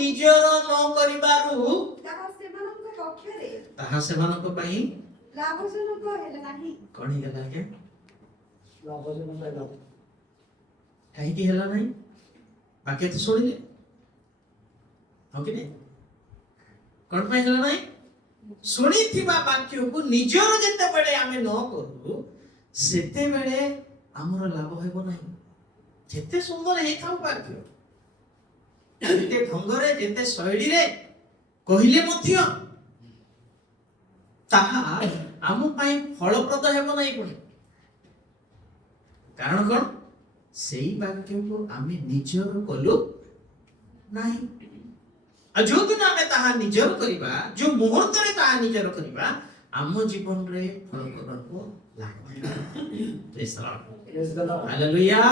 ନିଜର ନ କରିବାରୁ ତାହା ସେମାନଙ୍କ ପାଇଁ ଲାଭଜନକ ହେଲା ନାହିଁ। କଣ ହେଇଗଲା ଆଜ୍ଞା? କାହିଁକି ହେଲା ନାହିଁ? ବାକ୍ୟ ତ ଶୁଣିଲେ ହଁ କି ନାହିଁ? କଣ ପାଇଁ ହେଲା ନାହିଁ? ଶୁଣିଥିବା ବାକ୍ୟକୁ ନିଜର ଯେତେବେଳେ ଆମେ ନ କରୁ ସେତେବେଳେ ଆମର ଲାଭ ହେବ ନାହିଁ। ଯେତେ ସୁନ୍ଦର ହେଇଥାଉ ବାକ୍ୟ, ଯେତେ ଢଙ୍ଗରେ ଯେତେ ଶୈଳୀରେ କହିଲେ ମଧ୍ୟ ତାହା ଆମ ପାଇଁ ଫଳପ୍ରଦ ହେବ ନାହିଁ। ପୁଣି କାରଣ କଣ? ସେଇ ବାକ୍ୟକୁ ଆମେ ନିଜର କଲୁ ନାହିଁ। ଆଉ ଯୋଉଦିନ ଆମେ ତାହା ନିଜର କରିବା, ଯୋଉ ମୁହୂର୍ତ୍ତରେ ତାହା ନିଜର କରିବା, ଆମ ଜୀବନରେ ଫଳପ୍ରଦ ହାଲେଲୁୟା।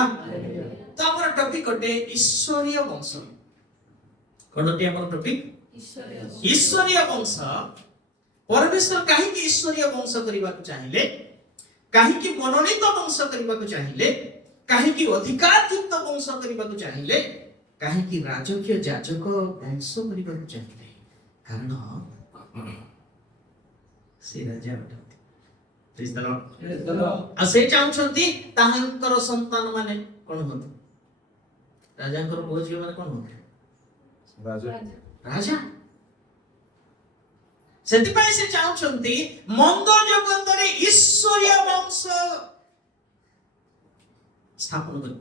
ତ ଆମର ଟପିକ ଅଟେ ଈଶ୍ୱରୀୟ ବଂଶ। କଣ ଅଟେ ଆମର ଟପିକ? ଈଶ୍ୱରୀୟ ବଂଶ। ପରମେଶ୍ୱର କାହିଁକି ଈଶ୍ୱରୀୟ ବଂଶ କରିବାକୁ ଚାହିଁଲେ? କାହିଁକି ମନୋନୀତ ବଂଶ କରିବାକୁ ଚାହିଁଲେ? କାହିଁକି ଅଧିକାରଯୁକ୍ତ ବଂଶ କରିବାକୁ ଚାହିଁଲେ? କାହିଁକି ରାଜକୀୟ ଯାଜକ ବଂଶ କରିବାକୁ ଚାହିଁଲେ? କାରଣ ସେ ରାଜା ଅଟନ୍ତି। ଆଉ ସେ ଚାହୁଁଛନ୍ତି ତାହାଙ୍କର ସନ୍ତାନ ମାନେ କଣ ହୁଅନ୍ତୁ? ରାଜାଙ୍କର ପୁଅ ଝିଅ ମାନେ କଣ ହୁଅନ୍ତୁ? ରାଜା। ସେଥିପାଇଁ ସେ ଚାହୁଁଛନ୍ତି ମନ୍ଦ ଜଗତରେ ଈଶ୍ୱରୀୟ ବଂଶ ସ୍ଥାପନ କରିବ।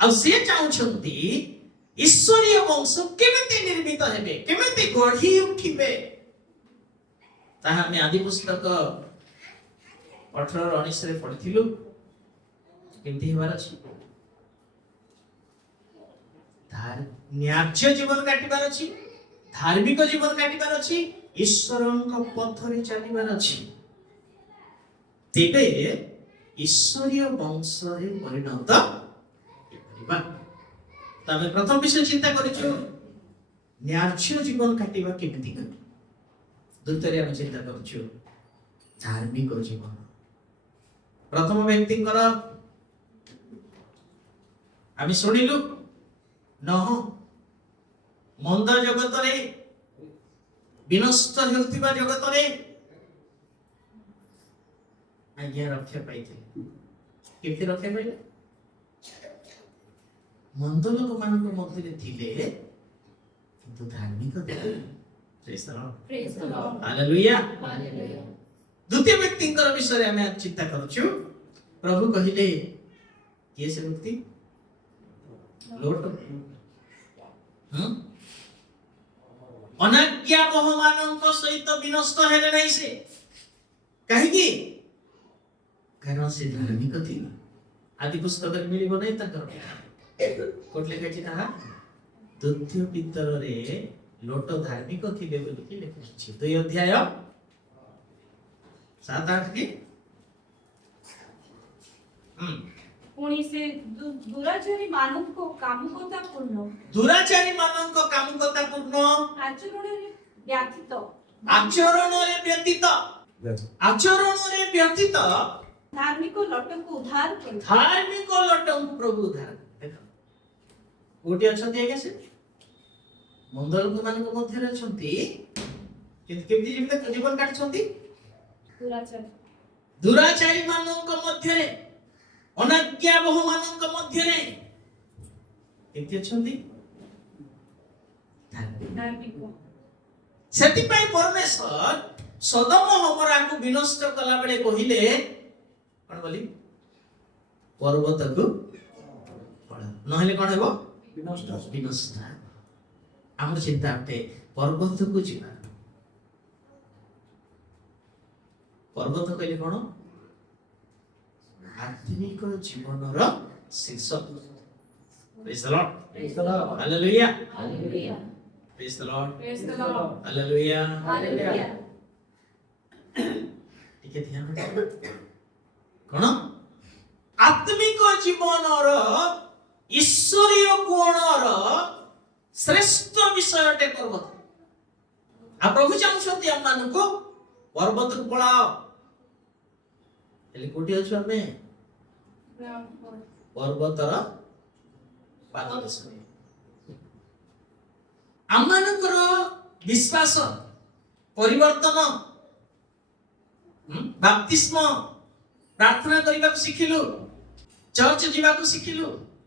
ଆଉ ସେ ଚାହୁଁଛନ୍ତି ଈଶ୍ୱରୀୟ ବଂଶ କେମିତି ନିର୍ମିତ ହେବେ, କେମିତି ଗଢି ଉଠିବେ, ତାହା ଆମେ ଆଦି ପୁସ୍ତକ 18-19 ପଢିଥିଲୁ। କେମିତି ହେବାର ଅଛି? ନ୍ୟାଯ୍ୟ ଜୀବନ କାଟିବାର ଅଛି, ଧାର୍ମିକ ଜୀବନ କାଟିବାର ଅଛି, ଈଶ୍ୱରଙ୍କ ପଥରେ ଚାଲିବାର ଅଛି। ତେବେ ଈଶ୍ୱରୀୟ ବଂଶରେ ପରିଣତ କରିବା। ଆମେ ପ୍ରଥମ ବିଷୟ ଚିନ୍ତା କରିଛୁ ନ୍ୟାଯ୍ୟ ଜୀବନ କାଟିବା କେମିତି। ଦ୍ୱିତୀୟରେ ଆମେ ଚିନ୍ତା କରୁଛୁ ଧାର୍ମିକ ଜୀବନ। ପ୍ରଥମ ବ୍ୟକ୍ତିଙ୍କର ଆମେ ଶୁଣିଲୁ ନହ ମନ୍ଦ ଜଗତରେ, ବିନଷ୍ଟ ହେଉଥିବା ଜଗତରେ ଆଜ୍ଞା ରକ୍ଷା ପାଇଥିଲେ। କେମିତି ରକ୍ଷା ପାଇଲେ? ମନ୍ଦ ଲୋକମାନଙ୍କ ମଧ୍ୟରେ ଥିଲେ କିନ୍ତୁ ଧାର୍ମିକ ଥିଲେ। ହାଲେଲୁୟା। ଦ୍ୱିତୀୟ ବ୍ୟକ୍ତିଙ୍କର ବିଷୟରେ ଆମେ ଚିନ୍ତା କରୁଛୁ। ପ୍ରଭୁ କହିଲେ କିଏ ସେ ବ୍ୟକ୍ତି? ଲୋଟ। ଅନାଜ୍ଞାବହ ମାନଙ୍କ ସହିତ ବିନଷ୍ଟ ହେଲେ ନାହିଁ ସେ। କାହିଁକି? କାରଣ ସେ ଧାର୍ମିକ ଥିଲେ। ଆଦି ପୁସ୍ତକରେ ମିଳିବ ନାହିଁ ତାଙ୍କର। କୋଉଠି ଲେଖା ଅଛି ତାହା? ଦ୍ୱିତୀୟ ପିତରରେ ଲୋଟ ଧାର୍ମିକ ଥିଲେ ବୋଲି ଲେଖା ଅଛି। 2 ଅଧ୍ୟାୟ 7-8 କି ପୁଣି ସେ ଦୁରାଚାରୀ ମାନଙ୍କ କାମୁକତା ପୂର୍ଣ୍ଣ ଆଚରଣରେ ବ୍ୟତୀତ ଧାର୍ମିକ ଲଟଙ୍କୁ ଉଦ୍ଧାର କରୁ। ଧାର୍ମିକ ଲଟଙ୍କୁ ପ୍ରଭୁ ଉଦ୍ଧାର କରୁ। କୋଉଠି ଅଛନ୍ତି ଆଜ୍ଞା? ସେ ମନ୍ଦ ଲୋକମାନଙ୍କ ମଧ୍ୟରେ ଅଛନ୍ତି, କିନ୍ତୁ କେମିତି ଜୀବନ କାଟୁଛନ୍ତି? ଦୁରାଚାରୀ ମାନଙ୍କ ମଧ୍ୟରେ, ଅନାଜ୍ଞାବହ ମାନଙ୍କ ମଧ୍ୟରେ କେମିତି ଅଛନ୍ତି? ସେଥିପାଇଁ ପରମେଶ୍ୱର ସୋଦମ ଗମୋରାକୁ ବିନଷ୍ଟ କଲା ବେଳେ କହିଲେ କଣ ବୋଲି? ପର୍ବତକୁ ପଳାଅ, ନହେଲେ କଣ ହେବ? ବିନଷ୍ଟ। ଆମର ଚିନ୍ତା ଅଟେ ପର୍ବତକୁ ଯିବା। ପର୍ବତ କହିଲେ କଣ? ଆତ୍ମିକ ଜୀବନର ଶୀର୍ଷ। Praise the Lord. Hallelujah. Praise the Lord. Hallelujah. ଟିକେ ଧ୍ୟାନ ଦିଅ। କଣ? ଆତ୍ମିକ ଜୀବନର ଈଶ୍ୱରୀୟ ଗୁଣର ଶ୍ରେଷ୍ଠ ବିଷୟଟେ ପର୍ବତ। ଆଉ ପ୍ରଭୁ ଚାହୁଁଛନ୍ତି ଆମମାନଙ୍କୁ ପର୍ବତକୁ ପଳାଅ। ହେଲେ କୋଉଠି ଅଛୁ ଆମେ? ପର୍ବତର ପାଦ ଦେଶରେ ଆମମାନଙ୍କର ବିଶ୍ୱାସ ପରିବର୍ତ୍ତନ ବାପ୍ତିସ୍ମ ପ୍ରାର୍ଥନା କରିବାକୁ ଶିଖିଲୁ, ଚର୍ଚ୍ଚ ଯିବାକୁ ଶିଖିଲୁ,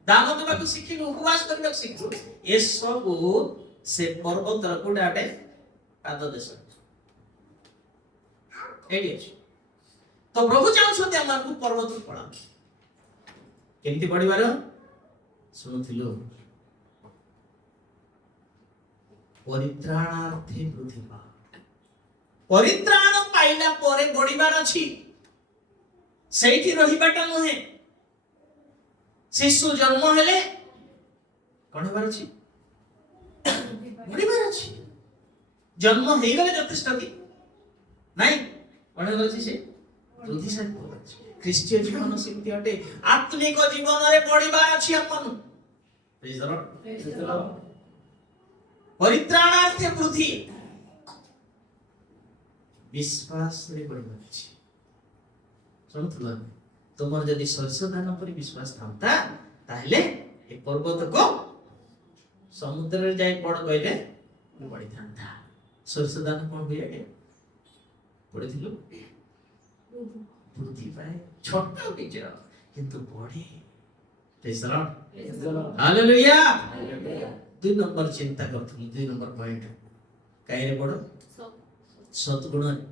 ଦାନ ଦେବାକୁ ଶିଖିଲୁ, ଉପବାସ କରିବାକୁ ଶିଖିଲୁ, ଏସବୁ ସେ ପର୍ବତର କୋଉଟା ପାଦ ଦେଶ ଏଇଠି ଅଛି। ତ ପ୍ରଭୁ ଚାହୁଁଛନ୍ତି ଆମମାନଙ୍କୁ ପର୍ବତକୁ ପଳାଅ। କେମିତି ପଢିବାର ଶୁଣୁଥିଲୁ, ପରିତ୍ରାଣାର୍ଥେ ବୃଦ୍ଧି ପାଅ। ପରିତ୍ରାଣ ପାଇଲା ପରେ ବଢିବାର ଅଛି, ସେଇଠି ରହିବାଟା ନୁହେଁ। ଶିଶୁ ଜନ୍ମ ହେଲେ କଣ ହେବାର ଅଛି? ବଢିବାର ଅଛି। ଜନ୍ମ ହେଇଗଲେ ଯଥେଷ୍ଟ କି ନାଇଁ, କଣ ହେବାର ଅଛି? ସେ ବୃଦ୍ଧିଶାଳୀ ହେବାର ଅଛି। ଖ୍ରୀଷ୍ଟୀୟ ଜୀବନ ସେମିତି ଅଟେ। ଆତ୍ମିକ ଜୀବନରେ ବଢିବାର ଅଛି ଆପଣ। ପରିତ୍ରାଣାର୍ଥେ ବୃଦ୍ଧି, ବିଶ୍ୱାସରେ ବଢିବାର ଅଛି। ଶୁଣୁଥିଲ, ତୁମର ଯଦି ସରିଷ ଦାନ ପରି ବିଶ୍ୱାସ ଥାନ୍ତା ତାହେଲେ ଏ ପର୍ବତକୁ ସମୁଦ୍ରରେ ଯାଇ ପଡ କହିଲେ ବଢିଥାନ୍ତା। ସରିଷ ଦାନ କଣ ହୁଏ ଆଜ୍ଞା? ପଢିଥିଲୁ, ବୃଦ୍ଧି ପାଏ, ଛୋଟ ବୀଜ କିନ୍ତୁ ବଢେ। ହାଲେଲୁୟା। 2 ନମ୍ବର ଚିନ୍ତା କରୁଥିଲି, 2 ନମ୍ବର ପଏଣ୍ଟ କାହିଁରେ ବଡ? ସଦ୍ଗୁଣରେ।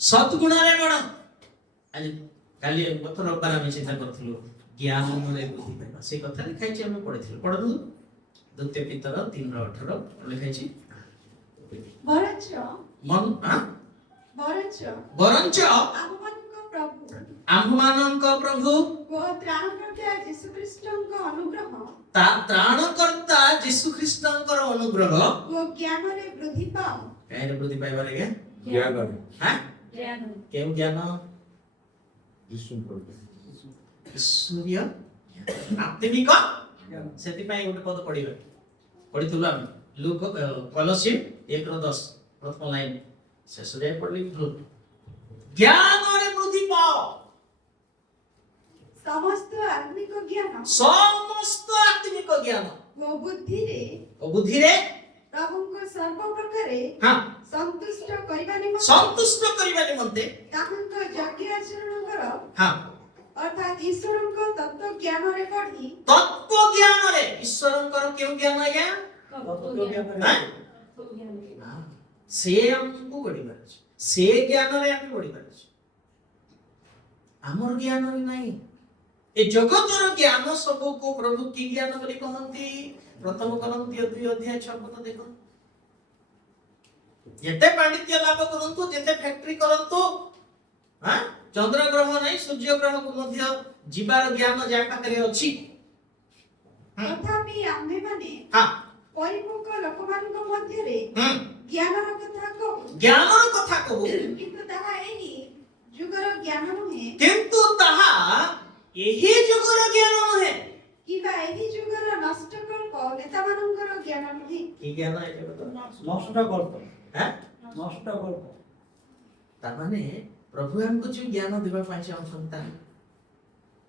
ସଦ୍ଗୁଣରେ ବଡ। ଆଜି କାଲି ଗତ ରବିବାର ଆମେ ଚିନ୍ତା କରୁଥିଲୁ ଜ୍ଞାନରେ ବୃଦ୍ଧି ପାଇବା, ସେଇ କଥା ଲେଖାଇଛି, ଆମେ ପଢିଥିଲୁ। ପଢନ୍ତୁ 2 ପିତର 3:18 ଲେଖାଇଛି। ବରଞ୍ଚ ଆମ୍ଭମାନଙ୍କ ପ୍ରଭୁ ଓ ତ୍ରାଣକର୍ତ୍ତା ଯୀଶୁଖ୍ରୀଷ୍ଟଙ୍କ ଅନୁଗ୍ରହ ତ୍ରାଣକର୍ତ୍ତା ଯୀଶୁଖ୍ରୀଷ୍ଟଙ୍କର ଅନୁଗ୍ରହ ଓ ଜ୍ଞାନରେ ବୃଦ୍ଧି ପାଅ। କାହିଁରେ ବୃଦ୍ଧି ପାଇବାର ଆଜ୍ଞା? ଜ୍ଞାନରେ। କେଉଁ ଜ୍ଞାନ? ଈଶ୍ୱରୀୟ ଆତ୍ମିକ। ସେଥିପାଇଁ ଗୋଟେ ପଦ ପଢିବା, ପଢିଥିଲୁ ଆମେ କଲୋସିୟ 1:10 ପ୍ରଥମ ଲାଇନ ଶେଷ ଯାଏ ପଢିଲି। ଜ୍ଞାନରେ ବୃଦ୍ଧି ପାଅ। ସମସ୍ତ ଆତ୍ମିକ ଜ୍ଞାନ ଓ ବୁଦ୍ଧିରେ ପ୍ରଭୁଙ୍କ ସର୍ବ ପ୍ରକାରେ ସନ୍ତୁଷ୍ଟ କରିବା ନିମନ୍ତେ ତାହାଙ୍କ ଯଜ୍ଞ ଆଚରଣଙ୍କର ଅର୍ଥାତ୍ ଈଶ୍ୱରଙ୍କ ତତ୍ତ୍ୱ ଜ୍ଞାନରେ ପଢି। ତତ୍ତ୍ୱ ଜ୍ଞାନରେ ଈଶ୍ୱରଙ୍କର କେଉଁ ଜ୍ଞାନ ଆଜ୍ଞା? ସେ ଆମକୁ ବଢିବାର ଅଛି, ସେ ଜ୍ଞାନରେ ଆମେ ବଢିବାର ଅଛି। ଆମର ଜ୍ଞାନରେ ନାହିଁ। ଏ ଜଗତର ଜ୍ଞାନ ସବୁକୁ ପ୍ରଭୁ କି ଜ୍ଞାନ ବୋଲି କହନ୍ତି? ପ୍ରଥମ କରନ୍ଥୀୟ 2:6 ଦେଖନ୍ତୁ। ଯେତେ ପାଣ୍ଡିତ୍ୟ ଲାଭ କରନ୍ତୁ, ଯେତେ ଫ୍ୟାକ୍ଟ୍ରି କରନ୍ତୁ, ଚନ୍ଦ୍ର ଗ୍ରହ ନାହିଁ, ସୂର୍ଯ୍ୟ ଗ୍ରହକୁ ମଧ୍ୟ ଯିବାର ଜ୍ଞାନ ଯାହା ପାଖରେ ଅଛି, ତଥାପି ଆମ୍ଭେମାନେ ପରିପକ୍ୱ ଲୋକମାନଙ୍କ ମଧ୍ୟରେ ଜ୍ଞାନର କଥା କହୁ, କିନ୍ତୁ ତାହା ଏହି ଯୁଗର ଜ୍ଞାନ ନୁହେଁ, କିମ୍ବା ଏହି ଯୁଗର ନଷ୍ଟକଳ୍ପ ନେତାମାନଙ୍କର ଜ୍ଞାନ ନୁହେଁ। କି ଜ୍ଞାନ? ତାମାନେ ପ୍ରଭୁ ଆମକୁ ଯୋଉ ଜ୍ଞାନ ଦେବା ପାଇଁ ଚାହୁଁଛନ୍ତି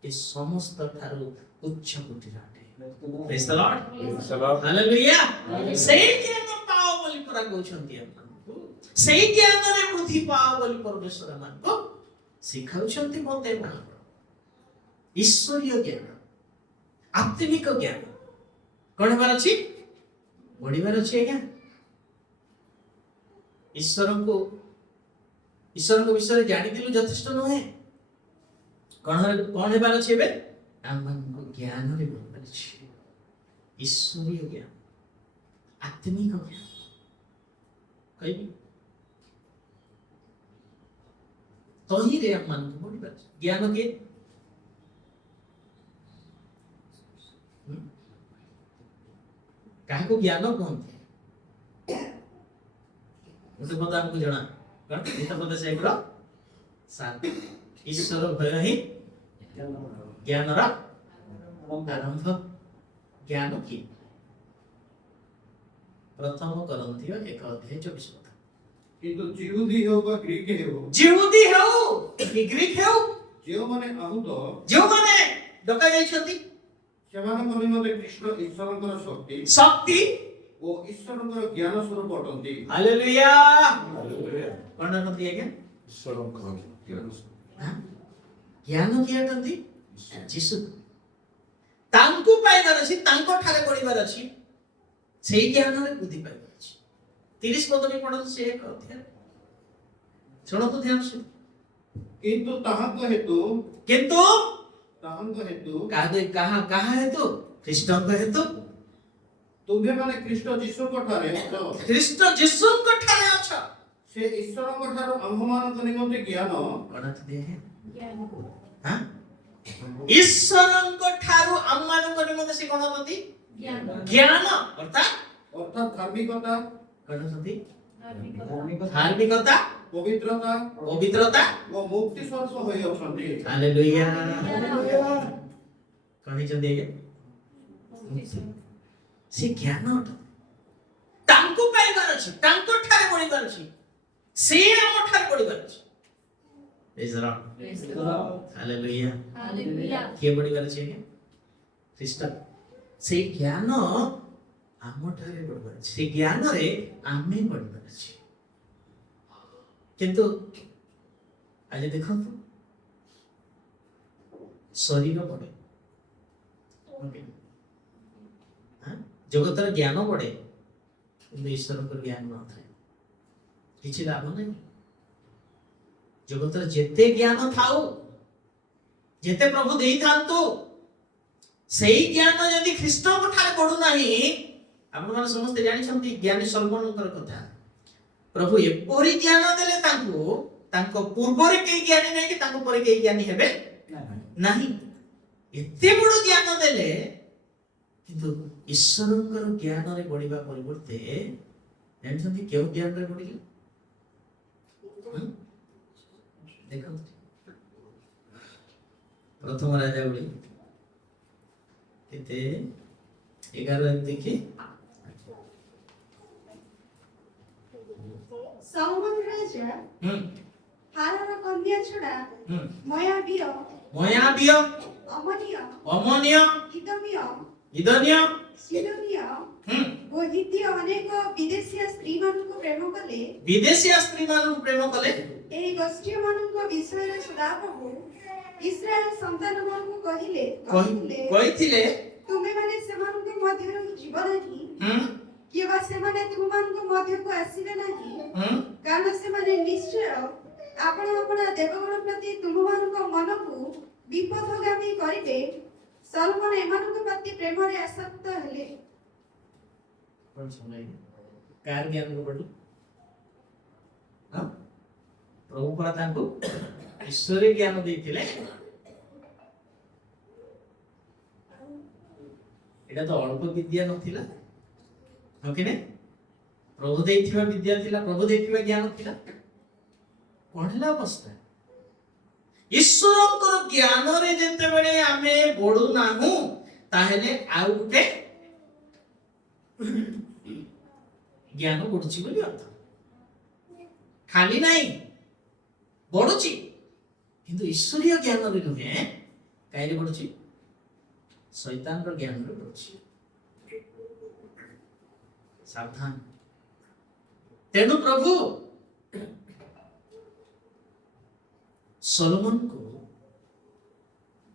ଏ ସମସ୍ତ ଠାରୁ ଉଚ୍ଚ କୋଟିର ଅଟେ। Praise the Lord. Hallelujah. ସେଇ ଜ୍ଞାନ ପାଅ ବୋଲି ପରା କହୁଛନ୍ତି ଆମକୁ। ସେଇ ଜ୍ଞାନରେ ବୃଦ୍ଧି ପାଅ ବୋଲି ପରମେଶ୍ୱର ଆମକୁ ଶିଖାଉଛନ୍ତି। ମତେ ଈଶ୍ୱରୀୟ ଜ୍ଞାନ, ଆତ୍ମିକ ଜ୍ଞାନ କଣ ହେବାର ଅଛି? ବଢିବାର ଅଛି ଆଜ୍ଞା। ଈଶ୍ୱରଙ୍କ ବିଷୟରେ ଜାଣିଥିଲୁ ଯଥେଷ୍ଟ ନୁହେଁ। କଣ ହେବାର ଅଛି? ଏବେ ଆମମାନଙ୍କୁ ଜ୍ଞାନରେ ବଢିବାର ଅଛି। ଈଶ୍ୱରୀୟ ଜ୍ଞାନ, ଆତ୍ମିକ ଜ୍ଞାନ କହିବି ତହିଁରେ ଆମମାନଙ୍କୁ ବଢିବାର ଅଛି। ଜ୍ଞାନ କିଏ? କାହାକୁ ଜ୍ଞାନ କୁହନ୍ତି? ଗୋଟେ ପଦ ଆମକୁ ଜଣା, ପଦ ସେଗୁଡ ଈଶ୍ୱର ଭୟ ହିଁ ଜ୍ଞାନର ଆରମ୍ଭ। ଜ୍ଞାନ କିଏ? ପ୍ରଥମ କରନ୍ଥୀୟ 1:24। କିନ୍ତୁ ଯିହୁଦୀ ହେଉ ବା ଗ୍ରୀକ ହେଉ କି ଗ୍ରୀକ ହେଉ, ଯେଉଁମାନେ ଆହୁତ, ଯେଉଁମାନେ ଡକା ଯାଇଛନ୍ତି, ସେମାନଙ୍କ ନିମନ୍ତେ କୃଷ୍ଣ ଈଶ୍ୱରଙ୍କର ଶକ୍ତି ଶକ୍ତି ଓ ଈଶ୍ୱରଙ୍କର ଜ୍ଞାନ ସ୍ୱରୂପ ଅଟନ୍ତି। Hallelujah hallelujah. କଣ ଅଟନ୍ତି ଆଜ୍ଞା? ଈଶ୍ୱରଙ୍କର ଜ୍ଞାନ ସ୍ୱରୂପ। ଜ୍ଞାନ କିଏ ଅଟନ୍ତି? ଯୀଶୁ। ତାଙ୍କୁ ପାଇବାର ଅଛି, ତାଙ୍କ ଠାରେ ପଢିବାର ଅଛି, ସେଇ ଜ୍ଞାନରେ ବୃଦ୍ଧି ପାଇବାର ଅଛି। 30 ପଦ ବି ପଢନ୍ତୁ ସେ ଏକ ଅଧ୍ୟାୟ। ଶୁଣନ୍ତୁ ଧ୍ୟାନ ସହିତ। କିନ୍ତୁ ତାହାଙ୍କ ହେତୁ କାହା ହେତୁ? ଖ୍ରୀଷ୍ଟଙ୍କ ହେତୁ। ତୁମ୍ଭେମାନେ ଖ୍ରୀଷ୍ଟ ଯୀଶୁଙ୍କ ଠାରେ ଅଛ। ଖ୍ରୀଷ୍ଟ ଯୀଶୁଙ୍କ ଠାରେ ଅଛ। ସେ ଈଶ୍ୱରଙ୍କ ଠାରୁ ଆମ୍ଭମାନଙ୍କ ନିମନ୍ତେ ଜ୍ଞାନ କଣ ଅଟନ୍ତି ଆଜ୍ଞା? ଈଶ୍ୱରଙ୍କ ଠାରୁ ଆମମାନଙ୍କ ନିମନ୍ତେ ସେ କଣ ଅଟନ୍ତି? ଜ୍ଞାନ ଅର୍ଥାତ୍ ଧାର୍ମିକତା, କଣ ଅଟନ୍ତି? ଧାର୍ମିକତା, ପବିତ୍ରତା ପବିତ୍ରତା ଓ ମୁକ୍ତି ସ୍ୱରୂପ ହୋଇ ଅଛନ୍ତି। ହାଲେଲୁୟା। କଣ ହେଇଛନ୍ତି ଆଜ୍ଞା? ସେ ଜ୍ଞାନ ଅଟନ୍ତି। ତାଙ୍କୁ ପାଇବାର ଅଛି, ତାଙ୍କ ଠାରେ ପଢିବାର ଅଛି, ସେ ଆମ ଠାରେ ପଢିବାର ଅଛି। Praise the Lord. ହାଲେଲୁୟା। କିଏ ପଢିବାର ଅଛି ଆଜ୍ଞା? ଖ୍ରୀଷ୍ଟ। ସେଇ ଜ୍ଞାନ ଆମ ଠାରେ ପଢିବାର ଅଛି, ସେ ଜ୍ଞାନରେ ଆମେ ପଢିବାର ଅଛି। କିନ୍ତୁ ଆଜି ଦେଖନ୍ତୁ ଶରୀର ପଢେ, ଜଗତର ଜ୍ଞାନ ପଢେ, କିନ୍ତୁ ଈଶ୍ୱରଙ୍କର ଜ୍ଞାନ ନଥାଏ, କିଛି ଲାଭ ନାହିଁ। ଜଗତର ଯେତେ ଜ୍ଞାନ ଥାଉ, ଯେତେ ପ୍ରଭୁ ଦେଇଥାନ୍ତୁ, ସେଇ ଜ୍ଞାନ ଯଦି ଖ୍ରୀଷ୍ଟଙ୍କ ଠାରେ ପଡୁନାହିଁ, ଆପଣମାନେ ସମସ୍ତେ ଜାଣିଛନ୍ତି ଜ୍ଞାନୀ ସଲୋମନଙ୍କର କଥା। ପ୍ରଭୁ ଏପରି ଜ୍ଞାନ ଦେଲେ ତାଙ୍କୁ, ତାଙ୍କ ପୂର୍ବରେ କେହି ଜ୍ଞାନୀ ନାହିଁ କି ତାଙ୍କ ପରେ କେହି ଜ୍ଞାନୀ ହେବେ ନାହିଁ। ଏତେ ବଡ଼ ଜ୍ଞାନ ଦେଲେ, କିନ୍ତୁ ଈଶ୍ୱରଙ୍କର ଜ୍ଞାନରେ ବଢିବା ପରିବର୍ତ୍ତେ ଜାଣିଛନ୍ତି କେଉଁ ଜ୍ଞାନରେ ବଢିଲେ? ଦେଖନ୍ତୁ ପ୍ରଥମ ରାଜାବଳୀ କେତେ 11 ଦେଖି। ସଲୋମନ ରାଜା ହାରର କନ୍ୟା ଛଡ଼ା ମୟାବୀୟ, ଅମନୀୟ, ଇଦନୀୟ, ସିଦୋନୀୟ ଓ ହିତୀୟ ଅନେକ ବିଦେଶୀୟ ସ୍ତ୍ରୀମାନଙ୍କୁ ପ୍ରେମ କଲେ। ଏହି ଗୋଷ୍ଠୀମାନଙ୍କ ବିଷୟରେ ସଦାପ୍ରଭୁ ଇସ୍ରାଏଲ ସନ୍ତାନମାନଙ୍କୁ କହିଥିଲେ, ତୁମେମାନେ ସେମାନଙ୍କ ମଧ୍ୟରୁ ଯିବ ନାହିଁ, କିମ୍ବା ସେମାନେ ତୁମମାନଙ୍କ ମଧ୍ୟକୁ ଆସିବେ ନାହିଁ, କାରଣ ସେମାନେ ନିଶ୍ଚୟ ଆପଣ ଦେବଗଣ ପ୍ରତି ତୁମମାନଙ୍କ ମନକୁ ବିପଥଗାମୀ କରିବେ। ସଲୋମନ ଏମାନଙ୍କ ପ୍ରତି ପ୍ରେମରେ ଆସକ୍ତ ହେଲେ। କାର ଜ୍ଞାନରୁ ପଢିଲେ? ପ୍ରଭୁ ପରା ତାଙ୍କୁ ଈଶ୍ୱରୀ ଜ୍ଞାନ ଦେଇଥିଲେ। ଏଇଟା ତ ଅଳ୍ପ ବିଦ୍ୟା ନଥିଲା, ହଁ କି ନାଇଁ? ପ୍ରଭୁ ଦେଇଥିବା ବିଦ୍ୟା ଥିଲା, ପ୍ରଭୁ ଦେଇଥିବା ଜ୍ଞାନ ଥିଲା। କଣ ହେଲା ଅବସ୍ଥା? ଈଶ୍ୱରଙ୍କର ଜ୍ଞାନରେ ଯେତେବେଳେ ଆମେ ବଢୁନାହୁଁ, ତାହେଲେ ଆଉ ଗୋଟେ ଜ୍ଞାନ ବଢୁଛି ବୋଲି ଅର୍ଥ। ଖାଲି ନାହିଁ, ବଢୁଛି, କିନ୍ତୁ ଈଶ୍ୱରୀୟ ଜ୍ଞାନରେ ନୁହେଁ। କାହିଁରେ ବଢୁଛି? ଶୈତାନର ଜ୍ଞାନରେ ବଢୁଛି। ସାବଧାନ। ତେଣୁ ପ୍ରଭୁ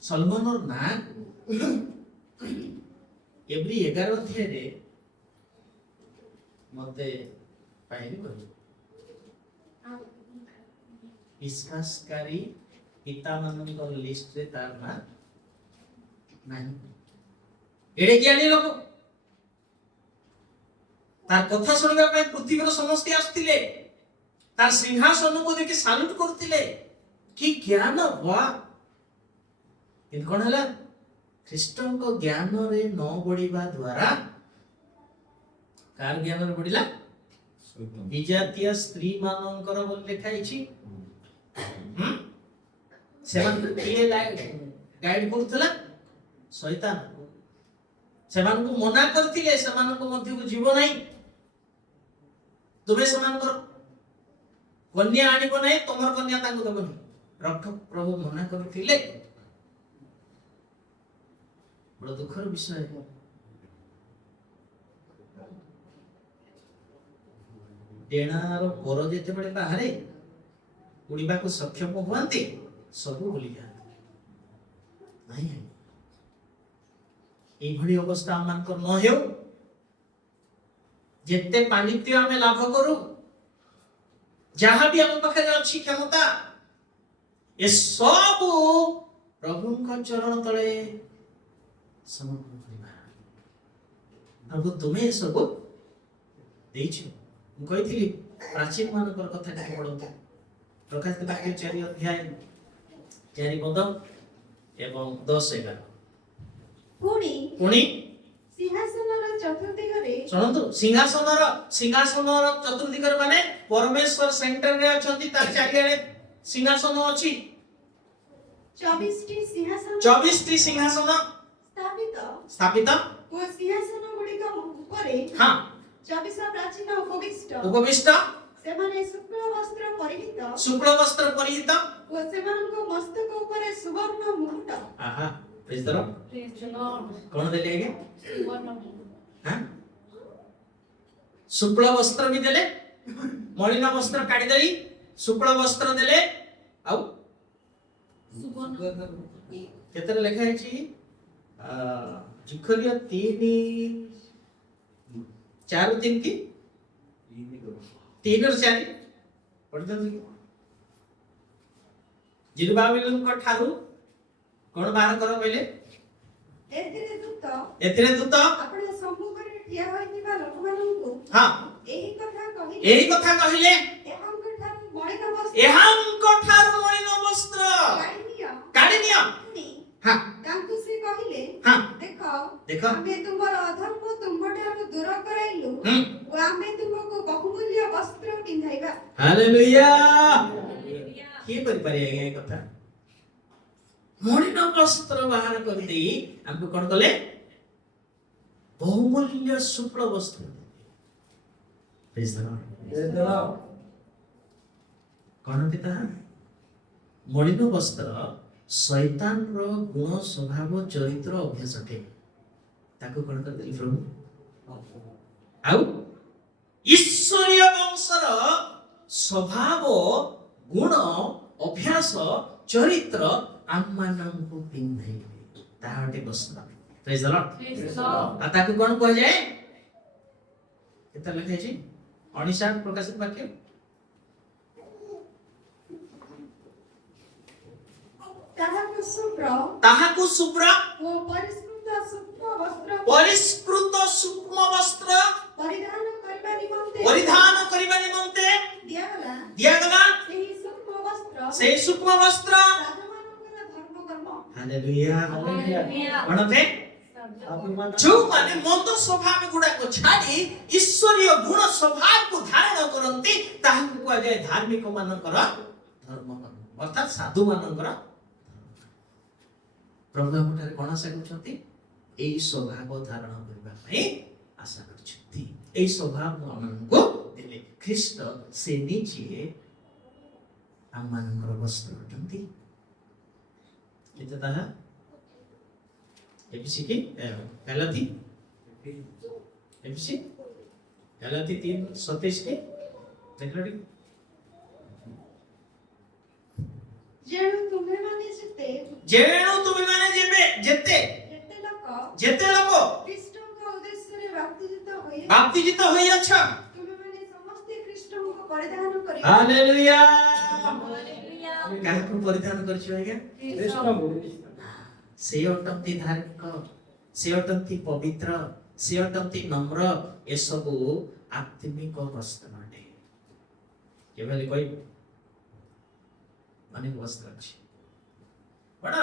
ସଲୋମନର ନାଁକୁ ଏଭ୍ରି 11 ଅଧ୍ୟାୟରେ ମତେ ପାଇଲି କହିଲେ ବିଶ୍ୱାସକାରୀ ପିତାମାନଙ୍କ ଲିଷ୍ଟରେ ତାର ନାଁ ନାହିଁ। ଏଡେ ଜ୍ଞାନୀ ଲୋକ, ତାର କଥା ଶୁଣିବା ପାଇଁ ପୃଥିବୀର ସମସ୍ତେ ଆସୁଥିଲେ, ତାର ସିଂହାସନକୁ ଦେଖି ସାଲ୍ୟୁଟ କରୁଥିଲେ। କି ଜ୍ଞାନ! କିନ୍ତୁ କଣ ହେଲା? ଖ୍ରୀଷ୍ଟଙ୍କ ଜ୍ଞାନରେ ନ ବଢିବା ଦ୍ୱାରା କାର ଜ୍ଞାନରେ ବଢିଲା? ବିଜାତୀୟ ସ୍ତ୍ରୀ ମାନଙ୍କର ବୋଲି ଲେଖା ହେଇଛି। ସେମାନଙ୍କୁ କିଏ ଗାଇଡ କରୁଥିଲା? ଶୈତାନ। ସେମାନଙ୍କୁ ମନା କରିଥିଲେ, ସେମାନଙ୍କ ମଧ୍ୟକୁ ଯିବ ନାହିଁ, ତୁମେ ସେମାନଙ୍କର କନ୍ୟା ଆଣିବ ନାହିଁ, ତମର କନ୍ୟା ତାଙ୍କୁ ଦେବ ନାହିଁ। ପ୍ରଭୁ ମନା କରିଥିଲେ। ବଡ଼ ଦୁଃଖର ବିଷୟ। ଡେଣାର ପର ଯେତେବେଳେ ବାହାରେ ଉଡ଼ିବାକୁ ସକ୍ଷମ ହୁଅନ୍ତି ସବୁ ଭୁଲିଯାଆନ୍ତି। ନାଇଁ, ଏଇଭଳି ଅବସ୍ଥା ଆମମାନଙ୍କର ନ ହେଉ। ଯେତେ ପାଣ୍ଡିତ୍ୟ ଆମେ ଲାଭ କରୁ, ଯାହା ବି ଆମ ପାଖରେ ଅଛି କ୍ଷମତା, ଏସବୁ ପ୍ରଭୁଙ୍କ ଚରଣ ତଳେ ସମର୍ପଣ କରିବା। ପ୍ରଭୁ ତୁମେ ଏସବୁ ଦେଇଛ। ମୁଁ କହିଥିଲି ପ୍ରାଚୀନ ମାନଙ୍କର କଥା ଟିକେ ପଢନ୍ତୁ। ପ୍ରକାଶିତ ବାକ୍ୟ 4 ଅଧ୍ୟାୟ 4 ପଦ ଏବଂ 10-11। ପୁଣି ସିଂହାସନର ଚତୁର୍ଦିଗରେ ଶୁଣନ୍ତୁ, ସିଂହାସନର ଚତୁର୍ଦିଗରେ ମାନେ ପରମେଶ୍ୱର ସେଣ୍ଟରରେ ଅଛନ୍ତି, ତାର ଚାରିଆଡେ ସିଂହାସନ ଅଛି। 24ଟି ସିଂହାସନ 24ଟି ସିଂହାସନ ସ୍ଥାପିତ। ଓ ସିଂହାସନ ଗୁଡ଼ିକ ଉପରେ ହଁ, 24 ପ୍ରାଚୀନ ଉପବିଷ୍ଟ, ସେମାନେ ଶୁକ୍ଳ ବସ୍ତ୍ର ପରିହିତ ଓ ସେମାନଙ୍କ ମସ୍ତକ ଉପରେ ସୁବର୍ଣ୍ଣ ମୁକୁଟ। ଆହା, ପ୍ରେଜ ଦ ଲର୍ଡ। କଣ ଦେଲେ ଆଜ୍ଞା? ହାଁ, ଶୁକ୍ଳ ବସ୍ତ୍ର ବି ଦେଲେ, ମଳିନ ବସ୍ତ୍ର କାଢିଦେଲି, ଶୁକ୍ଳ ବସ୍ତ୍ର ଦେଲେ। ଆଉ କେତେରେ ଲେଖା ହେଇଛି? ଜିଖରିଆ 3:4 କି 3:4 ପଢିଛନ୍ତି କି? ଜିରୁବାବେଲଙ୍କ ଠାରୁ କଣ ବାହାର କର କହିଲେ? ଏଥିରେ ଦୂତ ଆପଣ ସମ୍ମୁଖରେ ଠିଆ ହୋଇଥିବା ଲୋକମାନଙ୍କୁ ହଁ ଏହି କଥା କହିଲେ ଏହାଙ୍କ ଠାରୁ ମଳିନ ବସ୍ତ୍ର କାଢି ନିଅ। ହଁ, ତାଙ୍କୁ ସେ କହିଲେ, ହଁ, ଦେଖ ଦେଖ, ଆମେ ତୁମର ଅଧର୍ମ ତୁମଠାରୁ ଦୂର କରାଇଲୁ ଓ ଆମେ ତୁମକୁ ବହୁମୂଲ୍ୟ ବସ୍ତ୍ର ପିନ୍ଧାଇବା। ହାଲେଲୁୟା। କିଏ କରିପାରେ ଆଜ୍ଞା ଏ କଥା? ମଳିନ ବସ୍ତ୍ର ବାହାର କରିଦେଇ ଆମକୁ କଣ କଲେ? ବହୁମୂଲ୍ୟ ଶୁକ୍ଳ ବସ୍ତ୍ର। କଣ ପିତା? ମଳିନ ବସ୍ତ୍ର ଶୈତାନର ଗୁଣ ସ୍ୱଭାବ ଚରିତ୍ର ଅଭ୍ୟାସ ଅଟେ। ତାକୁ କଣ କରିଦେଲି ପ୍ରଭୁ? ଆଉ ଈଶ୍ୱରୀୟ ବଂଶର ସ୍ୱଭାବ ଗୁଣ ଅଭ୍ୟାସ ଚରିତ୍ର ଆମମାନଙ୍କୁ ପିନ୍ଧେଇବେ। ତାହା ଗୋଟେ ବସ୍ତ୍ର। ପ୍ରେଜ ଦ ଲର୍ଡ। ଆଉ ତାକୁ କଣ କୁହାଯାଏ? କେତେ ଲେଖା ହେଇଛି? 59 ପ୍ରକାଶିତ ବାକ୍ୟ। ତାହାକୁ ଶୁଭ୍ର ଓ ପରିଷ୍କୃତ ସୂକ୍ଷ୍ମ ବସ୍ତ୍ର ପରିଧାନ କରିବା ନିମନ୍ତେ ଦିଆଗଲା। ସେହି ସୂକ୍ଷ୍ମ ବସ୍ତ୍ର ରାଜାମାନଙ୍କର ଧର୍ମକର୍ମ। ହାଲେଲୁୟା। କଣ ତେ? ଯୋଉମାନେ ମନ୍ଦ ସ୍ୱଭାବ ଗୁଡାକ ଛାଡି ଈଶ୍ୱରୀୟ ଗୁଣ ସ୍ୱଭାବକୁ ଧାରଣ କରନ୍ତି, ତାହାକୁ କୁହାଯାଏ ଧାର୍ମିକ ମାନଙ୍କର ଧର୍ମକର୍ମ, ଅର୍ଥାତ୍ ସାଧୁ ମାନଙ୍କର। ପ୍ରଭୁ ଆମଠାରେ କଣ ଆଶା କରୁଛନ୍ତି? ଏଇ ସ୍ୱଭାବ ଧାରଣ କରିବା ପାଇଁ ଆଶା କରିଛନ୍ତି। ଏଇ ସ୍ୱଭାବ ଆମମାନଙ୍କୁ ଦେଲେ। ଖ୍ରୀଷ୍ଟ ସେ ନିଜେ ଆମମାନଙ୍କର ବସ୍ତ୍ର ଅଟନ୍ତି। କେତେ ତାହା? ଏଫିସି କି ଗାଲାତି 3:27 କି ଦେଖିଲ ଟିକେ। ଯେଣୁ ତୁମେମାନେ ଯେତେ ଲୋକ ଖ୍ରୀଷ୍ଟଙ୍କ ଉଦ୍ଦେଶ୍ୟରେ ବାପ୍ତିଜିତ ହୋଇଅଛ, ତୁମେମାନେ ସମସ୍ତେ ଖ୍ରୀଷ୍ଟଙ୍କୁ ପରିଧାନ କରି। ହାଲେଲୁୟା। କାହାକୁ ପରିଧାନ କରିଛୁ ଆଜ୍ଞା? ସେ ଅଟନ୍ତି ଧାର୍ମିକ, ସେ ଅଟନ୍ତି ପବିତ୍ର, ସେ ଅଟନ୍ତି ନମ୍ର। ଏସବୁ ଆତ୍ମିକ ବସ୍ତ୍ର ଅଟେ। କେବେ କହିବ ଅନେକ ବସ୍ତ୍ର ଅଛି। ବଡ଼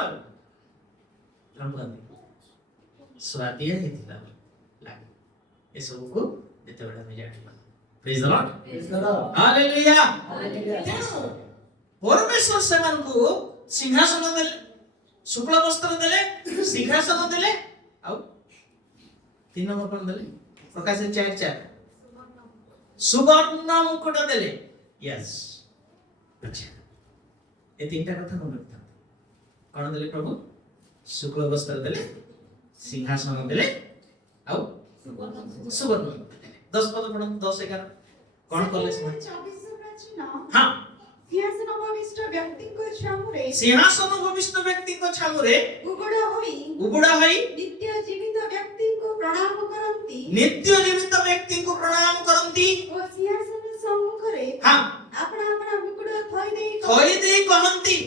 ସ୍ୱାଦିଆ ହେଇଥିଲା ଲାଗେ ଏସବୁକୁ ଯେତେବେଳେ ଆମେ ଜାଣିବା। ପ୍ରେଜ ଦ ଲର୍ଡ। ହାଲେଲୁୟା। ପରମେଶ୍ୱର ସେମାନଙ୍କୁ ସିଂହାସନ ଦେଲେ, ଶୁକ୍ଳ ବସ୍ତ୍ର ଦେଲେ, ସିଂହାସନ ଦେଲେ, ଆଉ 3 ନମ୍ବର କଣ ଦେଲେ? ପ୍ରକାଶ 4:4 ସୁବର୍ଣ୍ଣ ମୁକୁଟ ଦେଲେ। ୟେସ୍। ଆଚ୍ଛା, ଏ 3ଟା କଥା ମନେ ରଖିଥାନ୍ତୁ। କଣ ଦେଲେ ପ୍ରଭୁ? ଶୁକ୍ଳ ବସ୍ତ୍ର ଦେଲେ, सिंहासन देले आउ सुवर्ण 10 पद पढ़ 10 11 कौन कले ସେତେବେଳେ 24 ପ୍ରାଚୀନ हाँ ସିଂହାସନ ଭବିଷ୍ଠ ବ୍ୟକ୍ତିଙ୍କ ଛାମୁରେ सिंहासन भविष्य व्यक्ति को छामुरे ଉଗୁଡ଼ ହୋଇ उबुड़ा हई ନିତ୍ୟ ଜୀବିତ ବ୍ୟକ୍ତିଙ୍କୁ ପ୍ରଣାମ କରନ୍ତି नित्य जीवित व्यक्ति को प्रणाम करंती ଓ ସିଂହାସନ ସମ୍ମୁଖରେ हाँ ଆପଣା ଆପଣା ମୁକୁଟ ଥୋଇ ଦେଇ थोड़ी दे कहंती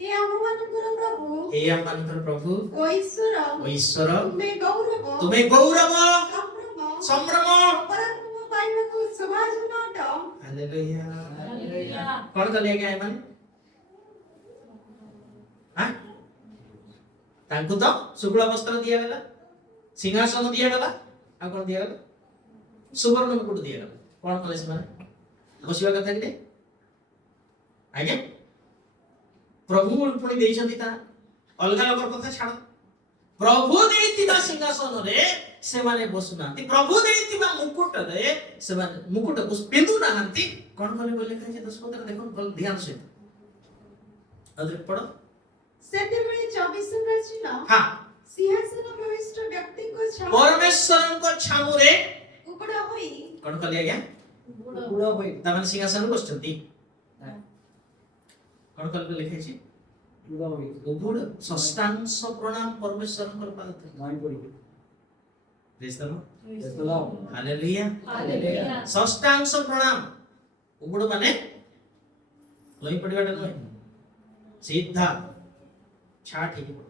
ହେ ଆମମାନଙ୍କର ପ୍ରଭୁ हे अमंतर प्रभु ଓ ଈଶ୍ୱର ओ ईश्वर ତୁମେ ଗୌରବ तुम्हें गौरव ସମ୍ଭ୍ରମ संभ्रम ପରାକ୍ରମ ପାଇବାକୁ ଶୋଭାଜନ ଅଟ हालेलुया कौन कले गया मन हाँ तांको तो शुक्ल वस्त्र दिया गला सिंहासन दिया गला आ कौन दिया गला सुवर्ण मुकुट दिया गला कौन कले से माने बसिवा कथा कि आज्ञा प्रभु पुणी देइछंती ता अलगा लोकर कथा छाड़ प्रभु देइतिबा सिंहासन रे से माने बसुनांती प्रभु देइतिबा मुकुट रे से माने मुकुट को पिंदु नाहंती कौन कले बोले कहे 10 15 देखो भल ध्यान से अदर पढ़ो ସେତେବେଳେ 24 ପ୍ରାଚୀନ हां ସିଂହାସନ ଭବିଷ୍ଠ ବ୍ୟକ୍ତିଙ୍କ ଛାମୁରେ परमेश्वर को छामुरे ଉଗୁଡ଼ ହୋଇ कौन कले आज्ञा पूरा होई तमन सिंहासन बसचंती कौन कले लिखे छी पूरा होई उबुड़ षष्ठांश प्रणाम परमेश्वर को पाद माइन पड़ी प्रेज द लॉर्ड इस्लाम हालेलुया हालेलुया षष्ठांश प्रणाम उबुड़ माने लई पड़िबाटा नय सीधा छाट ही पड़ो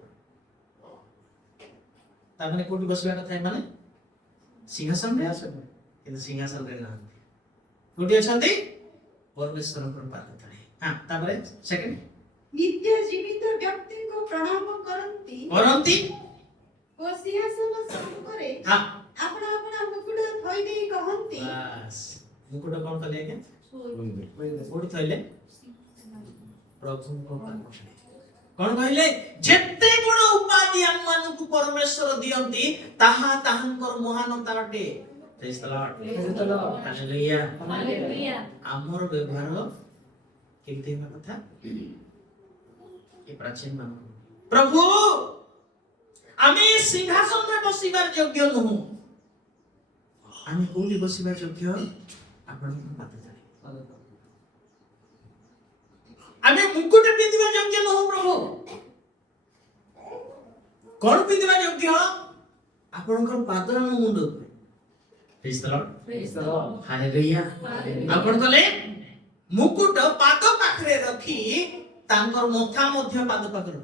ता माने कोठी बसबा कथा माने सिंहासन रे किंतु सिंहासन रे ना कोठी अछंती परमेश्वर को पाद तळे हां तापरे सेकंड ନିତ୍ୟ ଜୀବିତ ବ୍ୟକ୍ତିଙ୍କୁ ପ୍ରଣାମ କରନ୍ତି କରନ୍ତି ଓ ସିଂହାସନ ସମ୍ମୁଖରେ हां ଆପଣା ଆପଣା ମୁକୁଟ ଥୋଇ ଦେଇ କହନ୍ତି बस मुकुट कौन कले आज्ञा कोठी थइले प्रभु को पाद कौन कहले जेते बड़ उपाधि हम मानु को परमेश्वर दियंती ताहा ताहंकर महानता अटे praise the lord hallelujah hallelujah हमर व्यवहार केमते हेबा कथा ए प्राचीन मान प्रभु आमी सिंहासन रे बसिबार योग्य नहु आमी कोली बसिबार योग्य आपण पाद जाने आमी मुकुट पिंदिबा योग्य नहु प्रभु कोन पिंदिबा योग्य आपणकर पादर मुंड praise the Lord praise the lord hallelujah hallelujah आपण कले मुकुट पाद पाखरे रखी तांकर मथा मध्य पाद पाखरे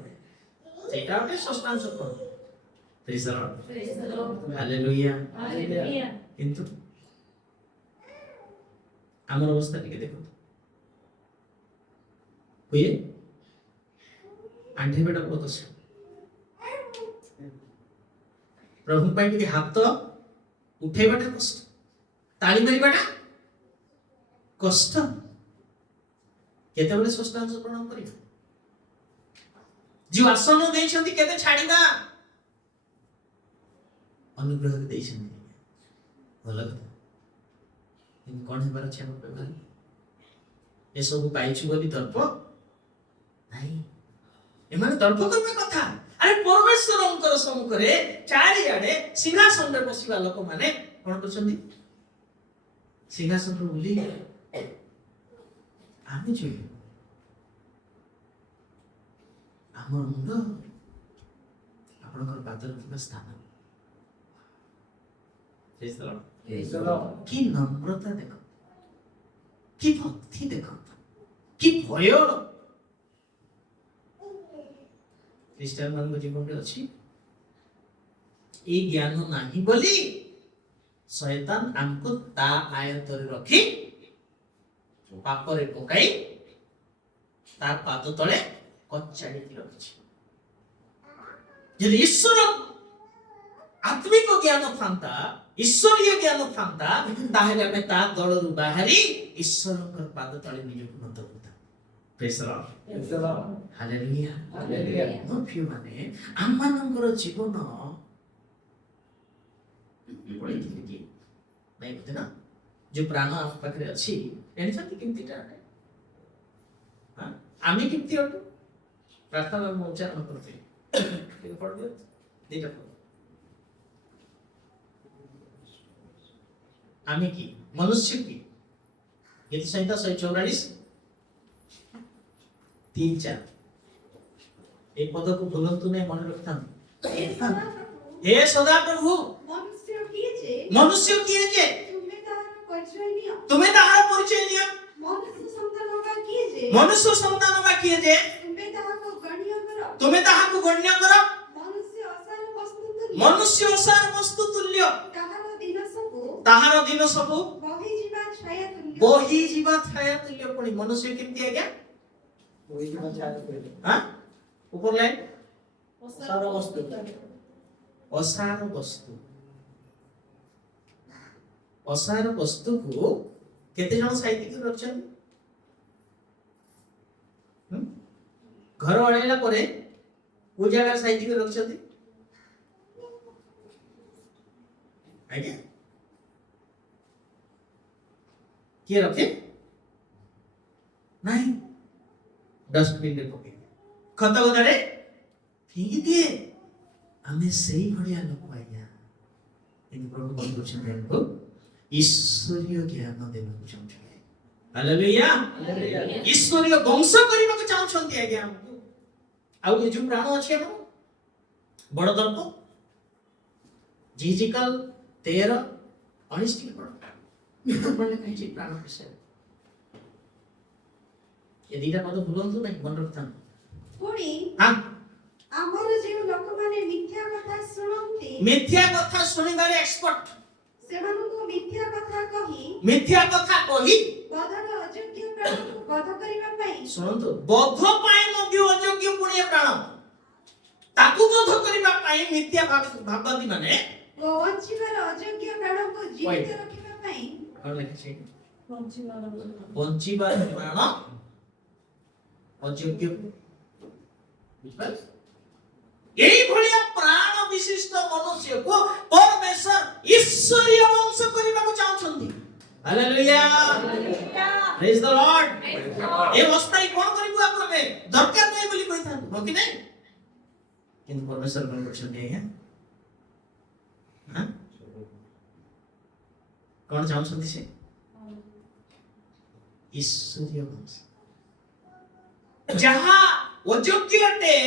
सेटा ओटे षष्ठांश पर praise the Lord praise the lord hallelujah hallelujah किंतु हमर अवस्था टिके देखो हुए आंठे बेटा बहुत আছে प्रभु पाई टिके हाथ उठेबाटा कष्ट ताली मारिबाटा कष्ट केतेबेले षष्ठांश प्रणाम करियो जो आसन देइछंती केते छाड़ीबा अनुग्रह देइछंती भल इन कोन हेबार छै हमर व्यवहार ए सब पाइछु बोली दर्प नाही एमाने दर्प करबे कथा अरे परमेश्वरंकर सम्मुखरे चारि आडे सिंहासन रे बसिबा लोक माने कोन करछंती सिंहासन रे बुली आमी जो हमर मुंड आपनकर पादर किबा स्थान प्रेज द लॉर्ड की नम्रता देखो की भक्ति देखो की भय ख्रीस्टान मान जीवन रे अछि ए ज्ञान नाही बोली शैतान हमको ता आयत रे रखी पाप रे पकाई तार पाद तळे कच्चाडी रखिछि यदि ईश्वर आत्मिक ज्ञान थांता ईश्वरीय ज्ञान थांता ताहेले हमें ता दळरु बाहरी ईश्वरकर पाद तळे निजକୁ नत होता praise the lord hallelujah hallelujah मोर प्रिय माने आम्मानଙ୍କର जीवन पढिथिले कि नै बुझे ना जो प्राण आप पाखरे अछि एनिसंती किमतिटा हां आमी किमति अटु प्रार्थना में उच्चारण करते कि पढ दियो दीटा पढ आम्ही की मनुष्य की गीत संहिता 144 3-4 एक पद को भूलंतु नहीं मन रखता हे सदा प्रभु ମନୁଷ୍ୟ କିଏ ଯେ मनुष्य किए जे ତୁମେ ତାହାର ପରିଚୟ ନିଅ तुम्हें ताहार परिचय निया ମନୁଷ୍ୟ ସନ୍ତାନ ବା କିଏ ଯେ मनुष्य संतान बा किए जे ତୁମେ ତାହାକୁ ଗଣ୍ୟ କର तुम्हें ताहाକୁ गण्य करो ମନୁଷ୍ୟ ଅସାର ବସ୍ତୁ ତୁଲ୍ୟ मनुष्य सार वस्तु तुल्य ତାହାର ଦିନ ସବୁ ताहार दिन सबु ବହିଯିବା ଛାୟା ତୁଲ୍ୟ बोही जीवा छाया तुल्य पुणी मनुष्य केमती है क्या हाँ ऊपर लाइन ସାର ବସ୍ତୁ असार वस्तु असार वस्तु को केते जण साहित्यिक रखछन घर अळेला परे को जगह साहित्यिक रखछथि आज्ञा किए रखे नहीं डस्टबिन रे पके खत गदारे फेंकी दिए हमें सही भड़िया लोक आज्ञा इन प्रभु कौन करछन हमको ईश्वरीय ज्ञान देबा चाहछन हालेलुया ईश्वरीय वंश करिबा को चाहछन आज्ञा हमको आउ ये जो प्राण अछि हम बड़ दर्प जिजिकल 13 19 की पढ़ पढ़ले कहि प्राण विषय ये दीटा पद भूलंतु नहीं मन रखता ପୁଣି हां ଆମର ଯେଉଁ ଲୋକମାନେ ମିଥ୍ୟା କଥା ଶୁଣନ୍ତି मिथ्या कथा सुनिबारे एक्सपर्ट ସେମାନଙ୍କୁ ମିଥ୍ୟା କଥା କହି मिथ्या कथा कही ବଧର ଅଯୋଗ୍ୟ ପ୍ରାଣକୁ ବଧ କରିବା ପାଇଁ सुनନ୍ତୁ बोध पाए मध्य अयोग्य पुण्य प्राण ताकू बोध करिबा पाए मिथ्या भाववादी माने ଓ ବଞ୍ଚିବାର ଅଯୋଗ୍ୟ ପ୍ରାଣକୁ ଜୀବିତ ରଖିବା ପାଇଁ कौन लिखे ବଞ୍ଚିବାର बंचीबार प्राण अयोग्य बुझबाल यही भलिया प्राण विशिष्ट मनुष्य को परमेश्वर ईश्वरीय वंश करिबा को चाहछन्ती हालेलुया प्रेज द लॉर्ड ए अवस्था कोन करिबु आपण में दरकार नै बोली कहिथान हो कि नै किंतु परमेश्वर कोन करछन्ती है हां कोन चाहछन्ती से ईश्वरीय वंश जहाँ अयोग्य अटे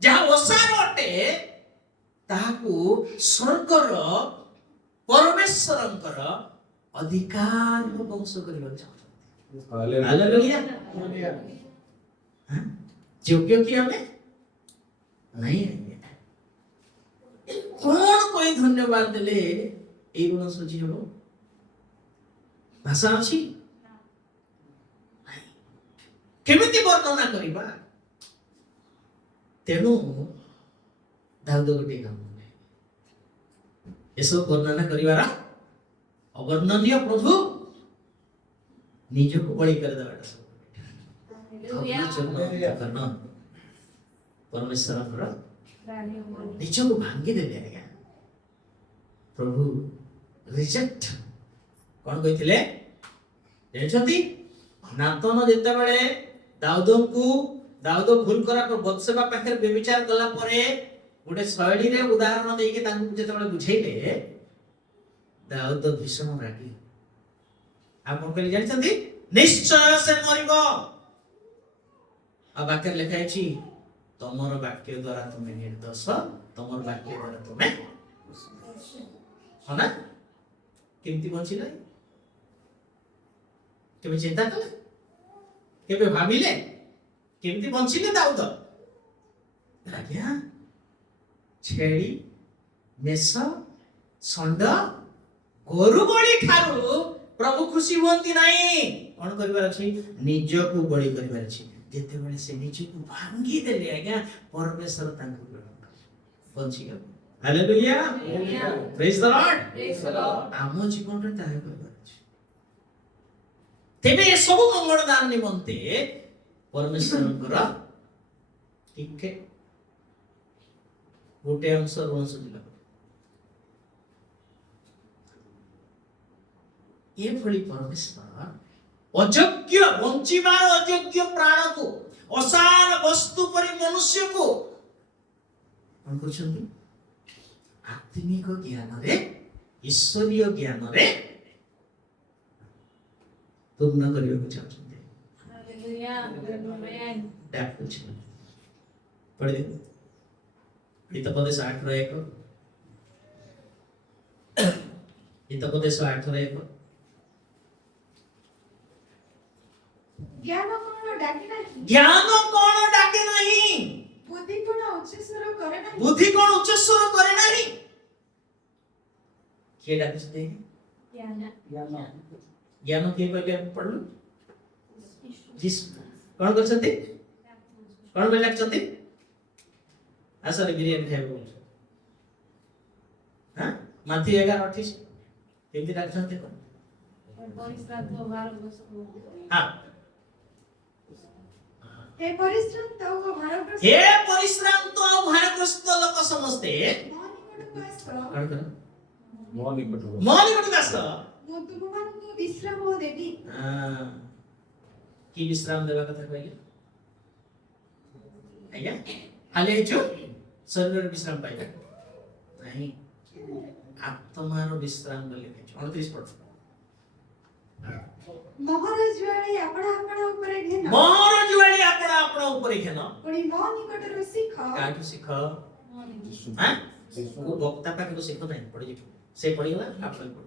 जहाँ ओसार अटे ताहाकु स्वर्गर परमेश्वरंकर अधिकार वंश करबा चाहछन्ती हालेलुया हां योग्य कि हमें नहीं है कौन कोई धन्यवाद देले ए गुण सोची हो भाषा अछि केमिति वर्णना करिबा तेणु दाऊद गोटे काम एसो वर्णना करिवारा अवर्णनीय प्रभु निजको बळी कर देबाटा सब परमेश्वर निजको भांगी देले आज्ञा प्रभु रिजेक्ट कौन कहिथिले जानछथि नातन जेते बेले दाऊद भूल करा पर बत्सेबा पाखरे व्यभिचार कला परे गोटे शैली रे उदाहरण देके तांकु जेते बेले बुझेइले दाऊद भीषण रागी आपण कहले जानछथि निश्चय से मरिबो आ वाक्य लिखा है तमर वाक्य द्वारा तुम्हें निर्दोष तमर वाक्य द्वारा तुम्हें हना केमती बंचिले केबे चिंता कले केबे भाबिले केमती बंचिले दाऊद आज्ञा छेड़ी मेष षंड गोरु बळी ठारू प्रभु खुशी होंती नहीं कौन करिवार अछि निजको बळी करिवार अछि जेते बेले से निजको भांगी देले आज्ञा परमेश्वर तांको बंची गयो हालेलुया प्रेज द लॉर्ड आम जीवन रे ताहे करिवार अछि तेबे सब मंगल दान निमंते परमेश्वरଙ୍କର ଟିକେ गोटे अंश ऋण सुझिला ये भली परमेश्वर अयोग्य बंचिबार अयोग्य प्राण को असार वस्तु परि मनुष्य को कौन करछन्ती आत्मिक ज्ञान रे ଈଶ୍ୱରୀୟ ଜ୍ଞାନରେ ପୂର୍ଣ୍ଣ କରିବାକୁ ଚାହୁଁଛନ୍ତି। ଡାକୁଛନ୍ତି। ପଢିଦେବେ ହିତୋପଦେଶ 8:1 ହିତୋପଦେଶ 8:1 ଜ୍ଞାନ କଣ ଡାକେ ନାହିଁ, ଜ୍ଞାନ କଣ ଡାକେ ନାହିଁ, ବୁଦ୍ଧି କଣ ଉଚ୍ଚସ୍ୱର କରେ ନାହିଁ, ବୁଦ୍ଧି କଣ ଉଚ୍ଚସ୍ୱର କରେ ନାହିଁ। କିଏ ଡାକୁଛନ୍ତି? ଜ୍ଞାନ କିଏ କହିଲେ ଆମେ ପଢିଲୁ? ଯୀଶୁ। କଣ କରୁଛନ୍ତି? କଣ ପାଇଁ ଡାକୁଛନ୍ତି? ଆସରେ ବିରିୟାନୀ ଖାଇବାକୁ କହୁଛନ୍ତି। ହଁ ମାଥି 11:28 କେମିତି ଡାକୁଛନ୍ତି? ହଁ ହେ ପରିଶ୍ରାନ୍ତ ଓ ଭାରଗ୍ରସ୍ତ ହେ ପରିଶ୍ରାନ୍ତ ଆଉ ଭାରଗ୍ରସ୍ତ ଲୋକ ସମସ୍ତେ ମୋ ନିକଟକୁ ଆସ, କଣ କର? ମୋ ନିକଟକୁ ମୋ ନିକଟକୁ ଆସ। ମୁଁ ତୁମମାନଙ୍କୁ ବିଶ୍ରାମ ଦେବି। କି ବିଶ୍ରାମ ଦେବା କଥା କହିଲେ? ଆଜ୍ଞା ଖାଲି ହେଇଛୁ ଶରୀରର ବିଶ୍ରାମ ପାଇବେ ନାହିଁ, ଆତ୍ମାର ବିଶ୍ରାମ ବୋଲି ଲେଖିଛୁ। 29 ପଢ। ମୋହର ଜୁଆଳି ଆପଣା ଆପଣା ଉପରେ ଘେନ, ମୋହର ଜୁଆଳି ଆପଣ ଆପଣ ଉପରେ ଘେନ। ପୁଣି ମୋ ନିକଟରୁ ଶିଖ, କାହାଠୁ ଶିଖ? କୋଉ ବକ୍ତା ପାଖରୁ ଶିଖ ନାହିଁ, ପଢିଯିବ ସେ ପଢିଗଲା ଆପଣ ପଢ।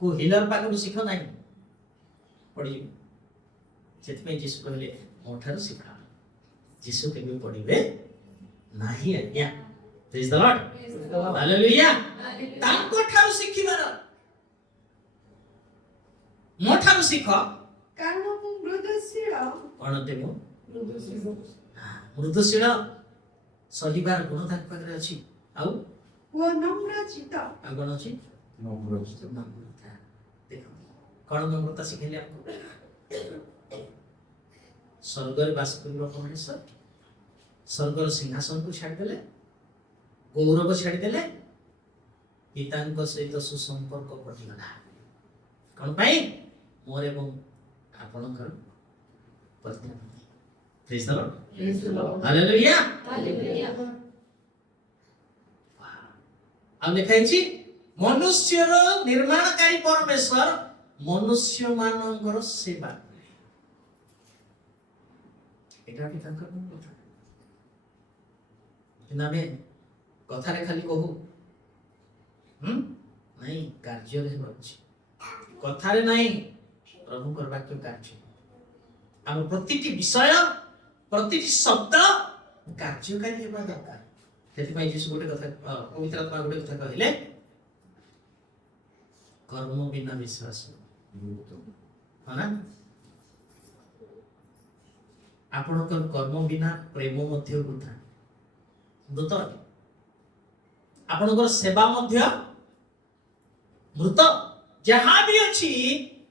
କୋଉ ହିଲର ପାଖରୁ ଶିଖ ନାହିଁ, ପଢିଯିବ। ସେଥିପାଇଁ ଯୀଶୁ କହିଲେ ମୋ ଠାରୁ ଶିଖ। ଯୀଶୁ କେବେ ପଢିବେ ନାହିଁ। ଆଜ୍ଞା ପ୍ରେଜ୍ ଦ ଲର୍ଡ, ହାଲେଲୁୟା। ତାଙ୍କ ଠାରୁ ଶିଖିବାର, ମୋ ଠାରୁ ଶିଖ। କାରଣ ମୁଁ ମୃଦୁଶୀଳ, କଣ ଦେବ? ମୃଦୁଶୀଳ, ସହିବାର ଗୁଣ ତାଙ୍କ ପାଖରେ ଅଛି। ଆଉ ଓ ନମ୍ର ଚିତ୍ତ, ଆଉ କଣ ଅଛି? ନମ୍ରତା। ଦେଖ କଣ ନମ୍ରତା ଶିଖେଇଲେ ଆମକୁ? ସ୍ୱର୍ଗରେ ବାସ କରିବା ମଣିଷ ସ୍ୱର୍ଗର ସିଂହାସନକୁ ଛାଡ଼ିଦେଲେ, ଗୌରବ ଛାଡ଼ିଦେଲେ, ପିତାଙ୍କ ସହିତ ସୁସମ୍ପର୍କ କଟିଗଲା। କଣ ପାଇଁ? ମୋର ଏବଂ ଆପଣଙ୍କର ପରିତ୍ୟାଗ। ପ୍ରେଜ୍ ଦ ଲର୍ଡ, ହାଲେଲୁୟା। ଆଉ ଲେଖା ହେଇଛି ମନୁଷ୍ୟର ନିର୍ମାଣକାରୀ ପରମେଶ୍ୱର ମନୁଷ୍ୟ ମାନଙ୍କର ସେବା କରେ। ଏଟା ବି ତାଙ୍କର କଥା। କିନ୍ତୁ ଆମେ କଥାରେ ଖାଲି କହୁ ନାଇଁ, କାର୍ଯ୍ୟରେ ହେବାର ଅଛି। କଥାରେ ନାହିଁ, ପ୍ରଭୁଙ୍କର ବାକ୍ୟ କାର୍ଯ୍ୟ। ଆମ ପ୍ରତିଟି ବିଷୟ, ପ୍ରତିଟି ଶବ୍ଦ କାର୍ଯ୍ୟକାରୀ ହେବା ଦରକାର। ସେଥିପାଇଁ ଯୀଶୁ ଗୋଟେ କଥା, ପବିତ୍ର ଆତ୍ମା ଗୋଟେ କଥା କହିଲେ, କର୍ମ ବିନା ବିଶ୍ୱାସ ହଁ ନା? ଆପଣଙ୍କର କର୍ମ ବିନା ପ୍ରେମ ମଧ୍ୟ ବୃଥା, ମୃତ। ଆପଣଙ୍କର ସେବା ମଧ୍ୟ ମୃତ। ଯାହା ବି ଅଛି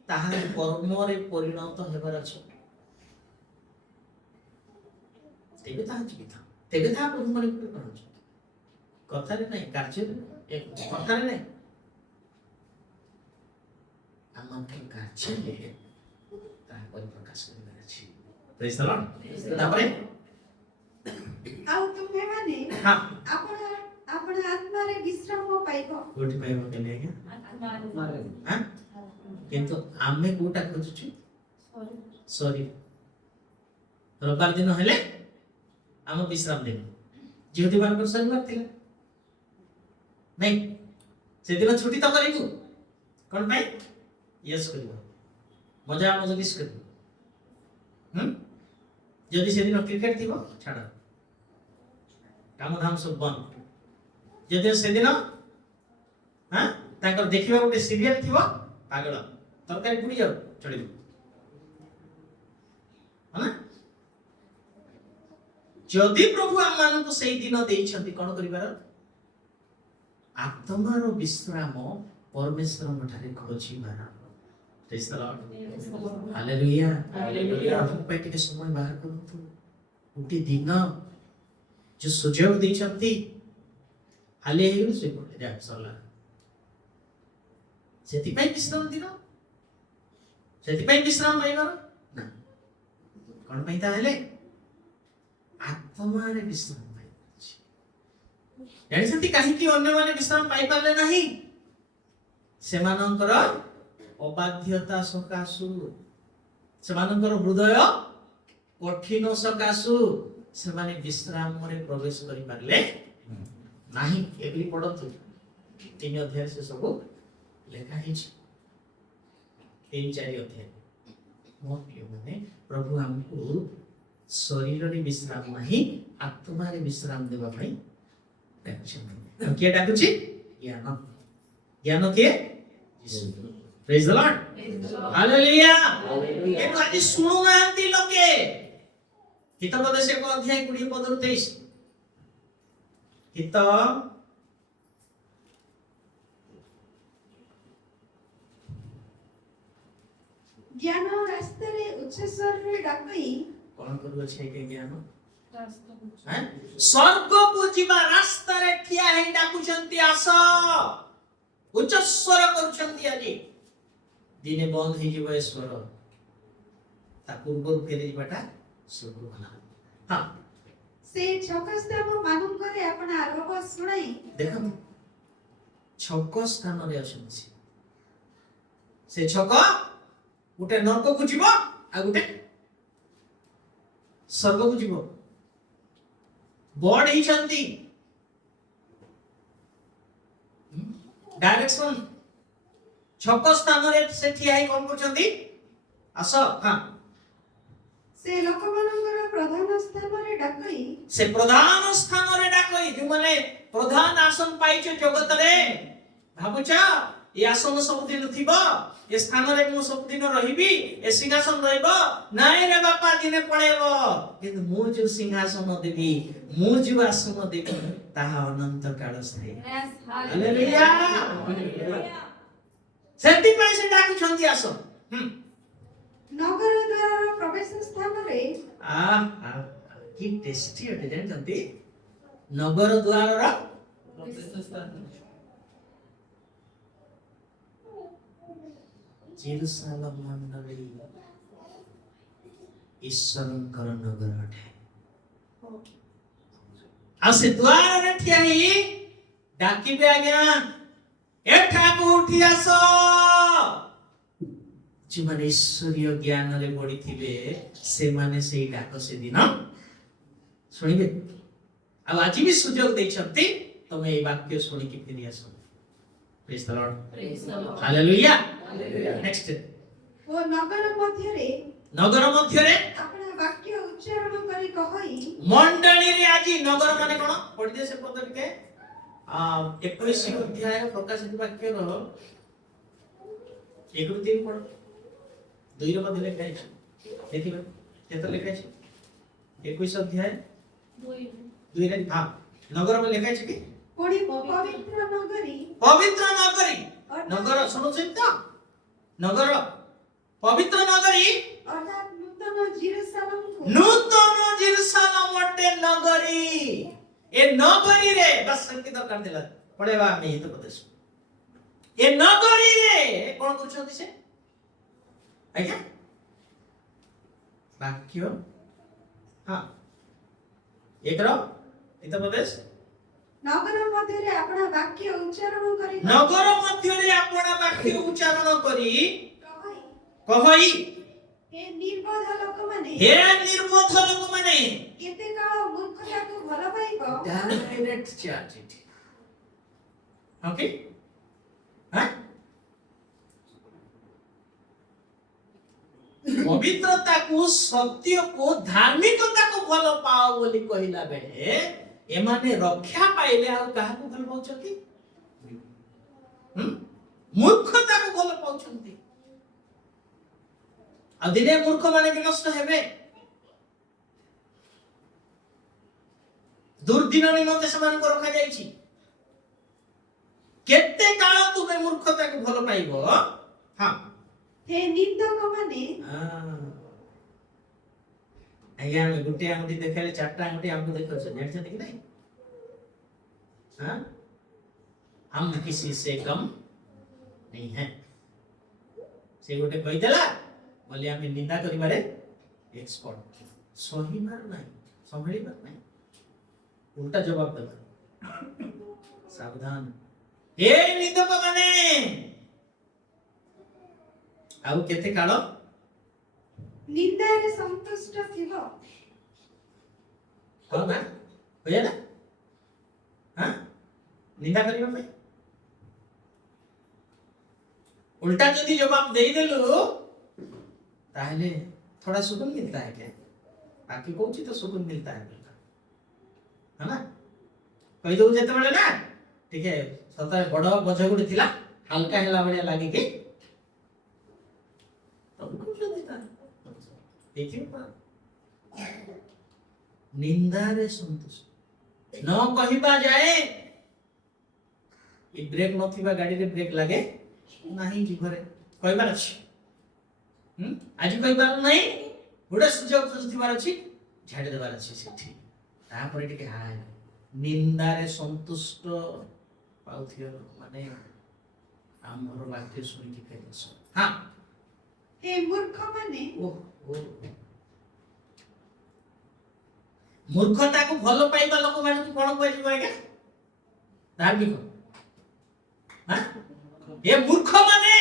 ତାହା କର୍ମରେ ପରିଣତ ହେବାର ଅଛି। ତେବେ ତାହା ଜୀବିତ, ତେବେ ତାହା ପ୍ରଭୁଙ୍କ ନିକଟରେ ପହଞ୍ଚେ। କଥାରେ ନାହିଁ, କାର୍ଯ୍ୟରେ କଥାରେ ନାହିଁ, ଆମଙ୍କର କାର୍ଯ୍ୟରେ ତାହା ପରିପ୍ରକାଶ କରିବାର ଅଛି। ପ୍ରେଜ୍ ଦ ଲର୍ଡ। ତାପରେ ଆଉ ତୁମେମାନେ ହଁ ଆପଣ ଆପଣ ଆତ୍ମାରେ ବିଶ୍ରାମ ପାଇବ। କୋଉଠି ପାଇବ କହିଲେ ଆଜ୍ଞା? କିନ୍ତୁ ଆମେ କୋଉଟା ଖୋଜୁଛୁ? ଶରୀର। ରବିବାର ଦିନ ହେଲେ ଆମ ବିଶ୍ରାମ ଦିନ। ଯେହେତୁ ମାନଙ୍କର ଶନିବାର ଥିଲା ନାଇଁ, ସେଦିନ ଛୁଟି ତ କରିବୁ। କଣ ପାଇଁ? ୟେସ୍ କରିବ, ମଜା ମଜଲିସ୍ କରିବ। ଯଦି ସେଦିନ କ୍ରିକେଟ ଥିବ ଛାଡ଼, କାମ ଧାମ ସବୁ ବନ୍ଦ। ଯଦି ସେଦିନ ତାଙ୍କର ଦେଖିବା ଗୋଟେ ସିରିଏଲ ଥିବ, ପାଗଳ, ତରକାରୀ ପୁଡ଼ି ଯାଉ ଚଳିବ। ଯଦି ପ୍ରଭୁ ଆମମାନଙ୍କୁ ସେଇ ଦିନ ଦେଇଛନ୍ତି କଣ କରିବାର? ଆତ୍ମାର ବିଶ୍ରାମ ପରମେଶ୍ୱରଙ୍କ ଠାରେ ଖୋଜିବାର। ପ୍ରେଜ୍ ଦ ଲର୍ଡ, ହାଲେଲୁୟା। ପ୍ରଭୁଙ୍କ ପାଇଁ ଟିକେ ସମୟ ବାହାର କରନ୍ତୁ। ଗୋଟେ ଦିନ ଯୋଉ ସୁଯୋଗ ଦେଇଛନ୍ତି, ହାଲି ହେଇଗଲେ ଶୋଇପଡେ, ଯା ସରିଲା। ସେଥିପାଇଁ ବିଶ୍ରାମ ଦିନ, ସେଥିପାଇଁ ବିଶ୍ରାମ ପାଇବାର ନା। କଣ ପାଇଁ ତାହେଲେ? ଆତ୍ମାରେ ବିଶ୍ରାମ ପାଇପାରୁଛି। ଜାଣିଛନ୍ତି କାହିଁକି ଅନ୍ୟମାନେ ବିଶ୍ରାମ ପାଇପାରିଲେ ନାହିଁ? ସେମାନଙ୍କର ଅବାଧ୍ୟତା ସକାଶୁ, ସେମାନଙ୍କର ହୃଦୟ କଠିନ ସକାଶୁ ସେମାନେ ବିଶ୍ରାମରେ ପ୍ରବେଶ କରିପାରିଲେ ନାହିଁ। ଏଭଳି ପଢନ୍ତୁ 3 ଅଧ୍ୟାୟ ସେ ସବୁ ଲେଖା ହେଇଛି। 3-4 ଅଧ୍ୟାୟ। ମୋ ପ୍ରିୟମାନେ, ପ୍ରଭୁ ଆମକୁ ଶରୀରରେ ବିଶ୍ରାମ ନାହିଁ, ଆତ୍ମାରେ ବିଶ୍ରାମ ଦେବା ପାଇଁ ଡାକୁଛନ୍ତି। କିଏ ଡାକୁଛି? ଜ୍ଞାନ। ଜ୍ଞାନ କିଏ? ପ୍ରେଜ୍ ଦ ଲର୍ଡ, ହାଲେଲୁୟା। କିନ୍ତୁ ଆଜି ଶୁଣୁନାହାନ୍ତି ଲୋକେ। ହିତୋପଦେଶ 1 ଅଧ୍ୟାୟ 20 ପଦରୁ 23। ହିତ ଜ୍ଞାନ ରାସ୍ତାରେ ଉଚ୍ଚ ସ୍ୱରରେ ଡାକଇ କଣ କରୁଅଛି ଏକେ ଜ୍ଞାନ? ରାସ୍ତା ବୁଝ। ସ୍ୱର୍ଗକୁ ଯିବା ରାସ୍ତାରେ ଠିଆ ହେଇ ଡାକୁଛନ୍ତି, ଆସ। ଉଚ୍ଚ ସ୍ୱର କରୁଛନ୍ତି। ଆଜି ଦିନେ ବନ୍ଦ ହେଇଯିବ ଏ ସ୍ୱର, ତା ପୂର୍ବରୁ ଫେରି ଯିବାଟା ସବୁ ଭଲ। ହଁ, ସେ ଛକ ସ୍ଥାନ ମାନଙ୍କରେ ଆପଣା ଆରୋପ ଶୁଣାଇ ଦେଖନ୍ତୁ ଛକ ସ୍ଥାନରେ ଅଛନ୍ତି। ସେ ଛକ ଗୋଟେ ନର୍କକୁ ଯିବ, ଆଉ ଗୋଟେ ସ୍ୱର୍ଗକୁ ଯିବ। ବୋର୍ଡ ହେଇଛନ୍ତି, ଡାଇରେକ୍ସନ। ଛକ ସ୍ଥାନରେ ସେ ଠିଆ ହେଇ କଣ କରୁଛନ୍ତି? ଆସ। ହଁ, ସେ ଲୋକମାନଙ୍କର ପ୍ରଧାନ ସ୍ଥାନରେ ଡାକଇ ସେ ପ୍ରଧାନ ସ୍ଥାନରେ ଡାକଇ, ଯୋଉମାନେ ପ୍ରଧାନ ଆସନ ପାଇଛ ଜଗତରେ, ଭାବୁଛ ଏ ଆସନ ସବୁଦିନ ଥିବ, ଏ ସ୍ଥାନରେ ମୁଁ ସବୁଦିନ ରହିବି, ଏ ସିଂହାସନ ରହିବ? ନାଇଁ ରେ ବାପା, ଦିନେ ପଳେଇବ। କିନ୍ତୁ ମୁଁ ଯୋଉ ସିଂହାସନ ଦେବି, ମୁଁ ଯୋଉ ଆସନ ଦେବି, ତାହା ଅନନ୍ତ କାଳ ସ୍ଥାୟୀ। ହାଲେଲୁୟା। ସେଥିପାଇଁ ସେ ଡାକୁଛନ୍ତି, ଆସ। ନଗର ଦ୍ୱାରର ପ୍ରବେଶ ସ୍ଥାନରେ କି ଟେଷ୍ଟି ଅଟେ ଜାଣିଛନ୍ତି? ନଗର ଦ୍ୱାରର ଜେରୁସାଲେମ ମଣ୍ଡଳୀ ଈଶ୍ୱରଙ୍କର ନଗର ଅଟେ। ଆଉ ସେ ଦ୍ୱାରରେ ଠିଆ ହେଇ ଡାକିବେ, ଆଜ୍ଞା ଏଠାକୁ ଉଠି ଆସ। ଯେଉଁମାନେ ଈଶ୍ୱରୀୟ ଜ୍ଞାନରେ ବଢିଥିବେ, ସେମାନେ ସେଇ ଡାକ ସେଦିନ ଶୁଣିବେ। ଆଉ ଆଜି ବି ସୁଯୋଗ ଦେଇଛନ୍ତି, ତମେ ଏଇ ବାକ୍ୟ ଶୁଣିକି ଫେରି ଆସ। ପ୍ରେଜ୍ ଦ ଲର୍ଡ, ହାଲେଲୁୟା। ନେକ୍ସଟ, ଓ ନଗର ମଧ୍ୟରେ ନଗର ମଧ୍ୟରେ ଆପଣା ବାକ୍ୟ ଉଚ୍ଚାରଣ କରି କହଇ ମଣ୍ଡଳୀରେ। ଆଜି ନଗର ମାନେ କଣ? ପଢିଦେ ସେ ପଦ ଟିକେ। 21 ଅଧ୍ୟାୟ ପ୍ରକାଶିତ ବାକ୍ୟର 1-3 ପଢ। 2 ର ମଧ୍ୟ ଲେଖା ହେଇଛି, ଦେଖିବେ କେତେ ଲେଖା ହେଇଛି? 21 ଅଧ୍ୟାୟ 2 ରେ। ହଁ, ନଗର ମାନେ ଲେଖା ହେଇଛି କି? ପୁଣି ପବିତ୍ର ନଗରୀ ପବିତ୍ର ନଗରୀ। ନଗର ଶୁଣୁଛନ୍ତି ତ? ନଗର, ପବିତ୍ର ନଗରୀ, ଅର୍ଥାତ୍ ନୂତନ ଜେରୁସାଲେମକୁ ନୂତନ ଜେରୁସାଲେମ ଅଟେ ନଗରୀ। ଏ ନଗରୀରେ ବାସ୍ ସେମିତି ଦରକାର ଥିଲା ପଢେଇବା ଆମେ ହିତୋପଦେଶ। ଏ ନଗରୀରେ କଣ କରୁଛନ୍ତି ସେ? ଆଜ୍ଞା ବାକ୍ୟ, ହଁ, 1 ର ହିତୋପଦେଶ। ନଗର ମଧ୍ୟରେ ଆପଣା ବାକ୍ୟ ଉଚ୍ଚାରଣ କରି ନଗର ମଧ୍ୟରେ ଆପଣା ବାକ୍ୟ ଉଚ୍ଚାରଣ କରି କହଇ କହଇ, ହେ ନିର୍ବୋଧ ଲୋକମାନେ, ହେ ନିର୍ବୋଧ ଲୋକମାନେ, କେତେ କାଳ ମୂର୍ଖତାକୁ ଭଲ ପାଇବ? ଡାଇରେକ୍ଟ ଚାର୍ଜ ଇଟ୍। ଓକେ, ହଁ, ପବିତ୍ରତାକୁ, ସତ୍ୟକୁ, ଧାର୍ମିକତାକୁ ଭଲ ପାଅ ବୋଲି କହିଲା ବେଳେ ଏମାନେ ରକ୍ଷା ପାଇଲେ ଆଉ କାହାକୁ ଭଲ ପାଉଛନ୍ତି? ମୂର୍ଖତାକୁ ଭଲ ପାଉଛନ୍ତି। ଆଉ ଦିନେ ମୂର୍ଖ ମାନେ ବିନଷ୍ଟ ହେବେ। ଦୁର୍ଦିନ ନିମନ୍ତେ ସେମାନଙ୍କୁ ରଖାଯାଇଛି। କେତେ କାଳ ତୁମେ ମୂର୍ଖତାକୁ ଭଲ ପାଇବ? ହଁ, ହେ ନିନ୍ଦକ ମାନେ, ଆଜ୍ଞା ଆମେ ଗୋଟେ ଆଙ୍ଗୁଠି ଦେଖାଇଲେ 4ଟା ଆଙ୍ଗୁଠି ଆମକୁ ଦେଖାଉଛ, ଜାଣିଛନ୍ତି କି ନାଇଁ? हाँ, हम किसी से कम नहीं है। से गोटे कहीदेला बोले आम निंदा करिबारे एक्सपर्ट, सहीबार नहीं, संभाळीबार नहीं, उल्टा जवाब देबा। सावधान हे निंदक माने, ଆଉ କେତେ କାଳ ନିନ୍ଦାରେ ସନ୍ତୁଷ୍ଟ ଥିବ। ହଁ ନା ହୁଏ ନା निंदा करने में उल्टा यदि जवाब दे देलु ताहले थोड़ा सुकून मिलता है क्या बाकी कौन सी तो सुकून मिलता है ना कही दो जेते बेले ना ठीक है सता बड़ बोझ गुडी थिला हल्का हेला बढिया लागे कि तब को जदी ता देखियो पा निंदा रे संतुष्ट न कहिबा जाए ये ब्रेक नथिबा गाड़ी रे ब्रेक लागे नहीं जीवरे कहबार अछि आज कहबार नहीं गोटे सुजोग खोजुथिबार अछि झाड़ी देबार अछि सेठी तापर टिके हाय निंदा रे संतुष्ट पाउथियो माने हमर वाक्य सुनि के फेरस हां हे मूर्ख माने मूर्खता को भलो पाइबा लोक माने कोन कहै छै आज्ञा धार्मिक हां ये मूर्ख माने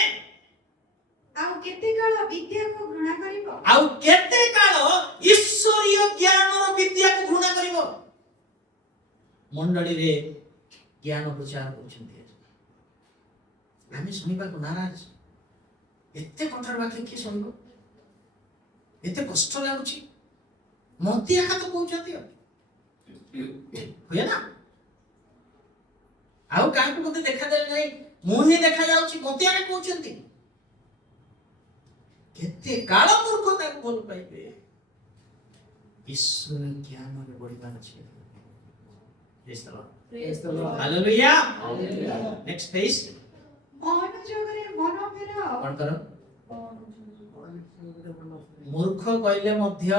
आउ केते काल विद्या को घृणा करिवो आउ केते काल ईश्वरीय ज्ञान रो विद्या को घृणा करिवो मंडली रे ज्ञान प्रचार करछन्ती आमे सुनिबा को नाराज एते कठोर वाक्य के सुनिबो एते कष्ट लागुची मते आका तो कहउछन्ती होय ना आउ काहे को मते देखा दे नै मुहे देखा जाउची मते आका कहउछन्ती केते काल मूर्खता को बोल पाइबे ईश्वर ज्ञान रे बढिबार छै Praise the Lord. Hallelujah. Next page. अनुजोगरे मन फेराओ कौन करो मूर्ख कहले मध्य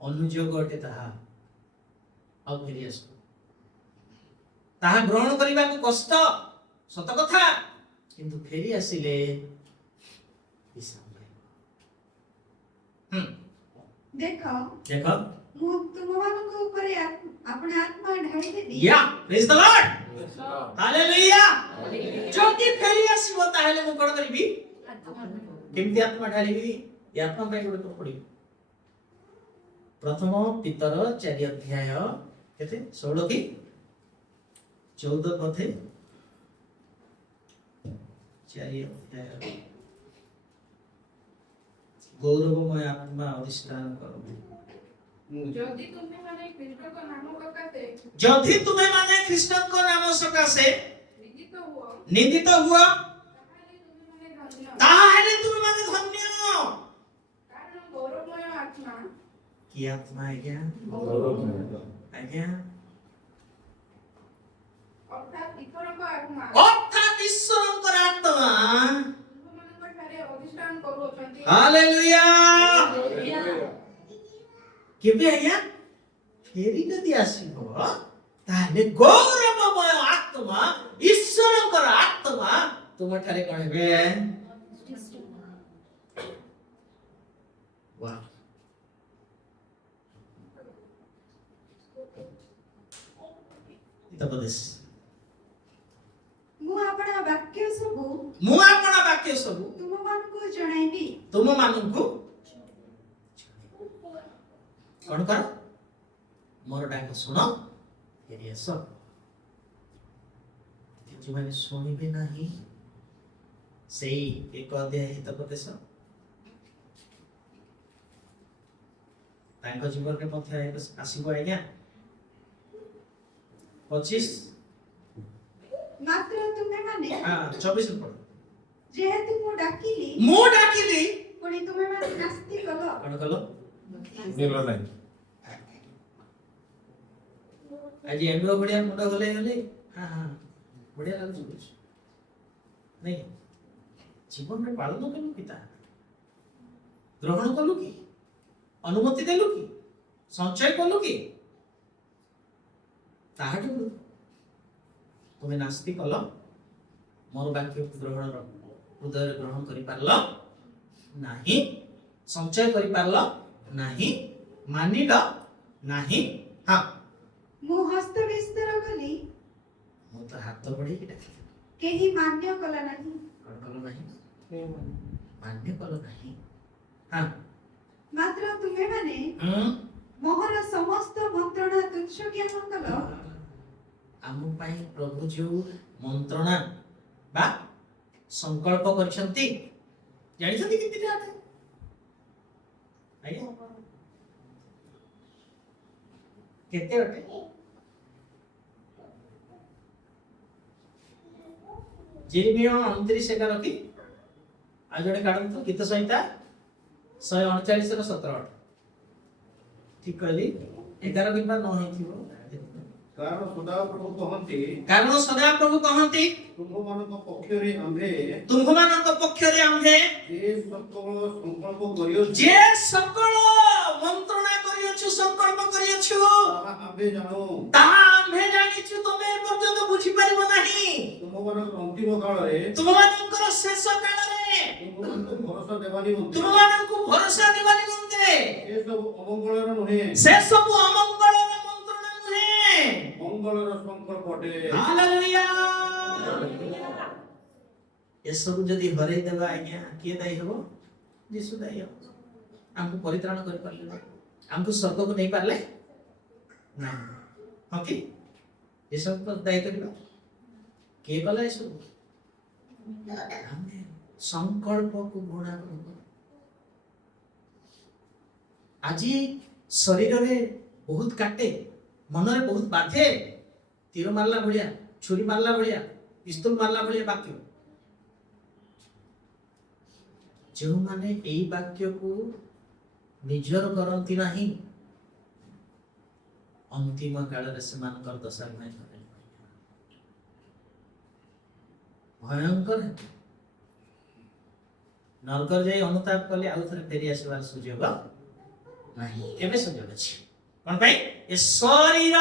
अनुजोग अटे ताहा अब फेरी आस ताहा ग्रहण करिबा को कष्ट सत कथा किंतु फेरी आसिले विश्राम देखो देखो मु तुमମାନଙ୍କ ଉପରେ अपना आत्मा ढाଳି देबी या प्रेज द लॉर्ड हालेलुया जदि फेरी आसीबो ताहेले मु कोन करिबी केमति आत्मा ढालिबी या आत्मा पे गुड तो पड़ी प्रथम पितर 4 अध्याय केते 16 की 14 पथे 4 अध्याय गौरवमय आत्मा अधिष्ठान करो ଯଦି ତୁମେ ମାନେ ଖ୍ରୀଷ୍ଟଙ୍କ ନାମ ସକାଶେ निंदित हुआ ताहेले तुमे माने धन्य କାରଣ ଗୌରବମୟ ଆତ୍ମା की आत्मा है क्या ଅର୍ଥାତ୍ ଈଶ୍ୱରଙ୍କ ଆତ୍ମା अर्थात ईश्वरଙ୍କର आत्मा ତୁମମାନଙ୍କ ଠାରେ ଅଧିଷ୍ଠାନ କରୁଅଛନ୍ତି। हालेलुया केबे आया फेरी जदि आसीबो ताले गौरवमय आत्मा ईश्वरଙ୍କର आत्मा तुम ठारे कहबे वाह तबदेश मु अपना वाक्य सबु मु आपण वाक्य सब तुमମାନଙ୍କୁ जणाइबी तुम माननकु कौन कर मोर डाक सुन फेरी आस जो मैंने सुनिबे नहीं सेई एक अध्याय हितोपदेश तांको जीवन रे मध्य आसीबो आज्ञा 25 मात्र तुमे माने हां 24 पढ़ जेहेतु मु डाकिली पुणी तुमे माने नास्ति कलो कौन कलो मिलो नहीं आज एंडो बढ़िया मुंडा गले हां बढ़िया लागु नहीं जीवन में पालन कलु पिता ग्रहण कलु की अनुमति देलु की संचय कलु की ताहाटु तुम्हें नास्ति कल मोर वाक्य ग्रहण हृदय ग्रहण करि पारल नाही संचय करि पारल नाही मानिल नाही हां मु हस्त विस्तार कली मु तो हाथ बढ़े कि डाक केही मान्य कला नहीं कौन कल नहीं मान्य कल नहीं हाँ मात्र तुम्हें माने मोहर समस्त मंत्रणा तुच्छ ज्ञान कल आम पाई प्रभु जो मंत्रणा बा संकल्प करछंती जानिछंती किति आते आइए केते अटे जेरेमिया 29:11 की आज जोड़े काढन तो गीत संहिता 139 ର 17 ठीक कहली 11 किंबा 9 हेथिबो କାରଣ ସଦାପ୍ରଭୁ କହନ୍ତି कारण सदा प्रभु कहंती ତୁମମାନଙ୍କ ପକ୍ଷରେ ଆମ୍ଭେ तुम्भମାନଙ୍କ पक्षरे आम्हे ଯେ ସକଳ ସଂକଳ୍ପ କରିଅଛୁ जे सकल मंत्रणा करियछु संकल्प करियछु ତାହା ଆମ୍ଭେ ଜାଣୁ ताहा आम्हे जानिछु तमे पर्यंत बुझी परिबो नाही ତୁମମାନଙ୍କ ଅନ୍ତିମ କାଳରେ तुमମାନଙ୍କର शेष काଳରେ ତୁମମାନଙ୍କୁ ଭରସା ଦେବା ନିମନ୍ତେ तुमମାନଙ୍କୁ भरोसा देबा निमंते ଏସବୁ ଅମଙ୍ଗଳର ନୁହେଁ से सब अमंगलर मंत्रणा नुहे ମଙ୍ଗଳର ସଂକଳ୍ପ ଅଟେ हालेलुया ये सब जदी हरै देबा आज्ञा के दाई हबो यीशु दाई हबो हमको परित्राण कर पारले हमको स्वर्ग को नहीं पारले ना हां कि ये सब तो दाई करबा के कला ये सब हमने संकल्प को घृणा करू আজি शरीर रे बहुत काटे मन रे बहुत बाधे तीर मारला भलिया छुरी मारला भलिया पिस्तौल मारला भलिया वाक्य जो माने एई वाक्य को निजर करंती नाही अंतिम काल रे समानकर दशा भय भयंकर नरकर जाई अनुताप कले आउ थरे फेरी आसीबार सुयोग नाही केबे सुयोग अछि कोन भाई ए शरीर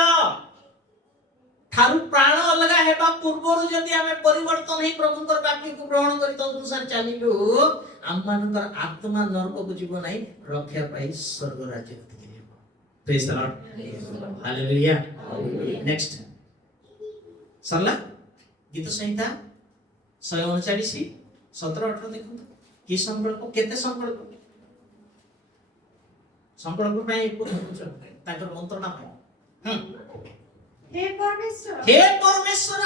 ठारु प्राण अलगा हेबा पूर्वरु जदि हमें परिवर्तन ही प्रभुकर वाक्य को ग्रहण करि त अनुसार चलिलु हम मानकर आत्मा नरक को जीव नाही रक्षा पाई स्वर्ग राज्य के लिए praise the lord hallelujah next सरला गीत संहिता 139 17 18 देखो कि संकल्प केते संकल्प संकल्प पाई ताकर मंत्रणा पाई हे परमेश्वर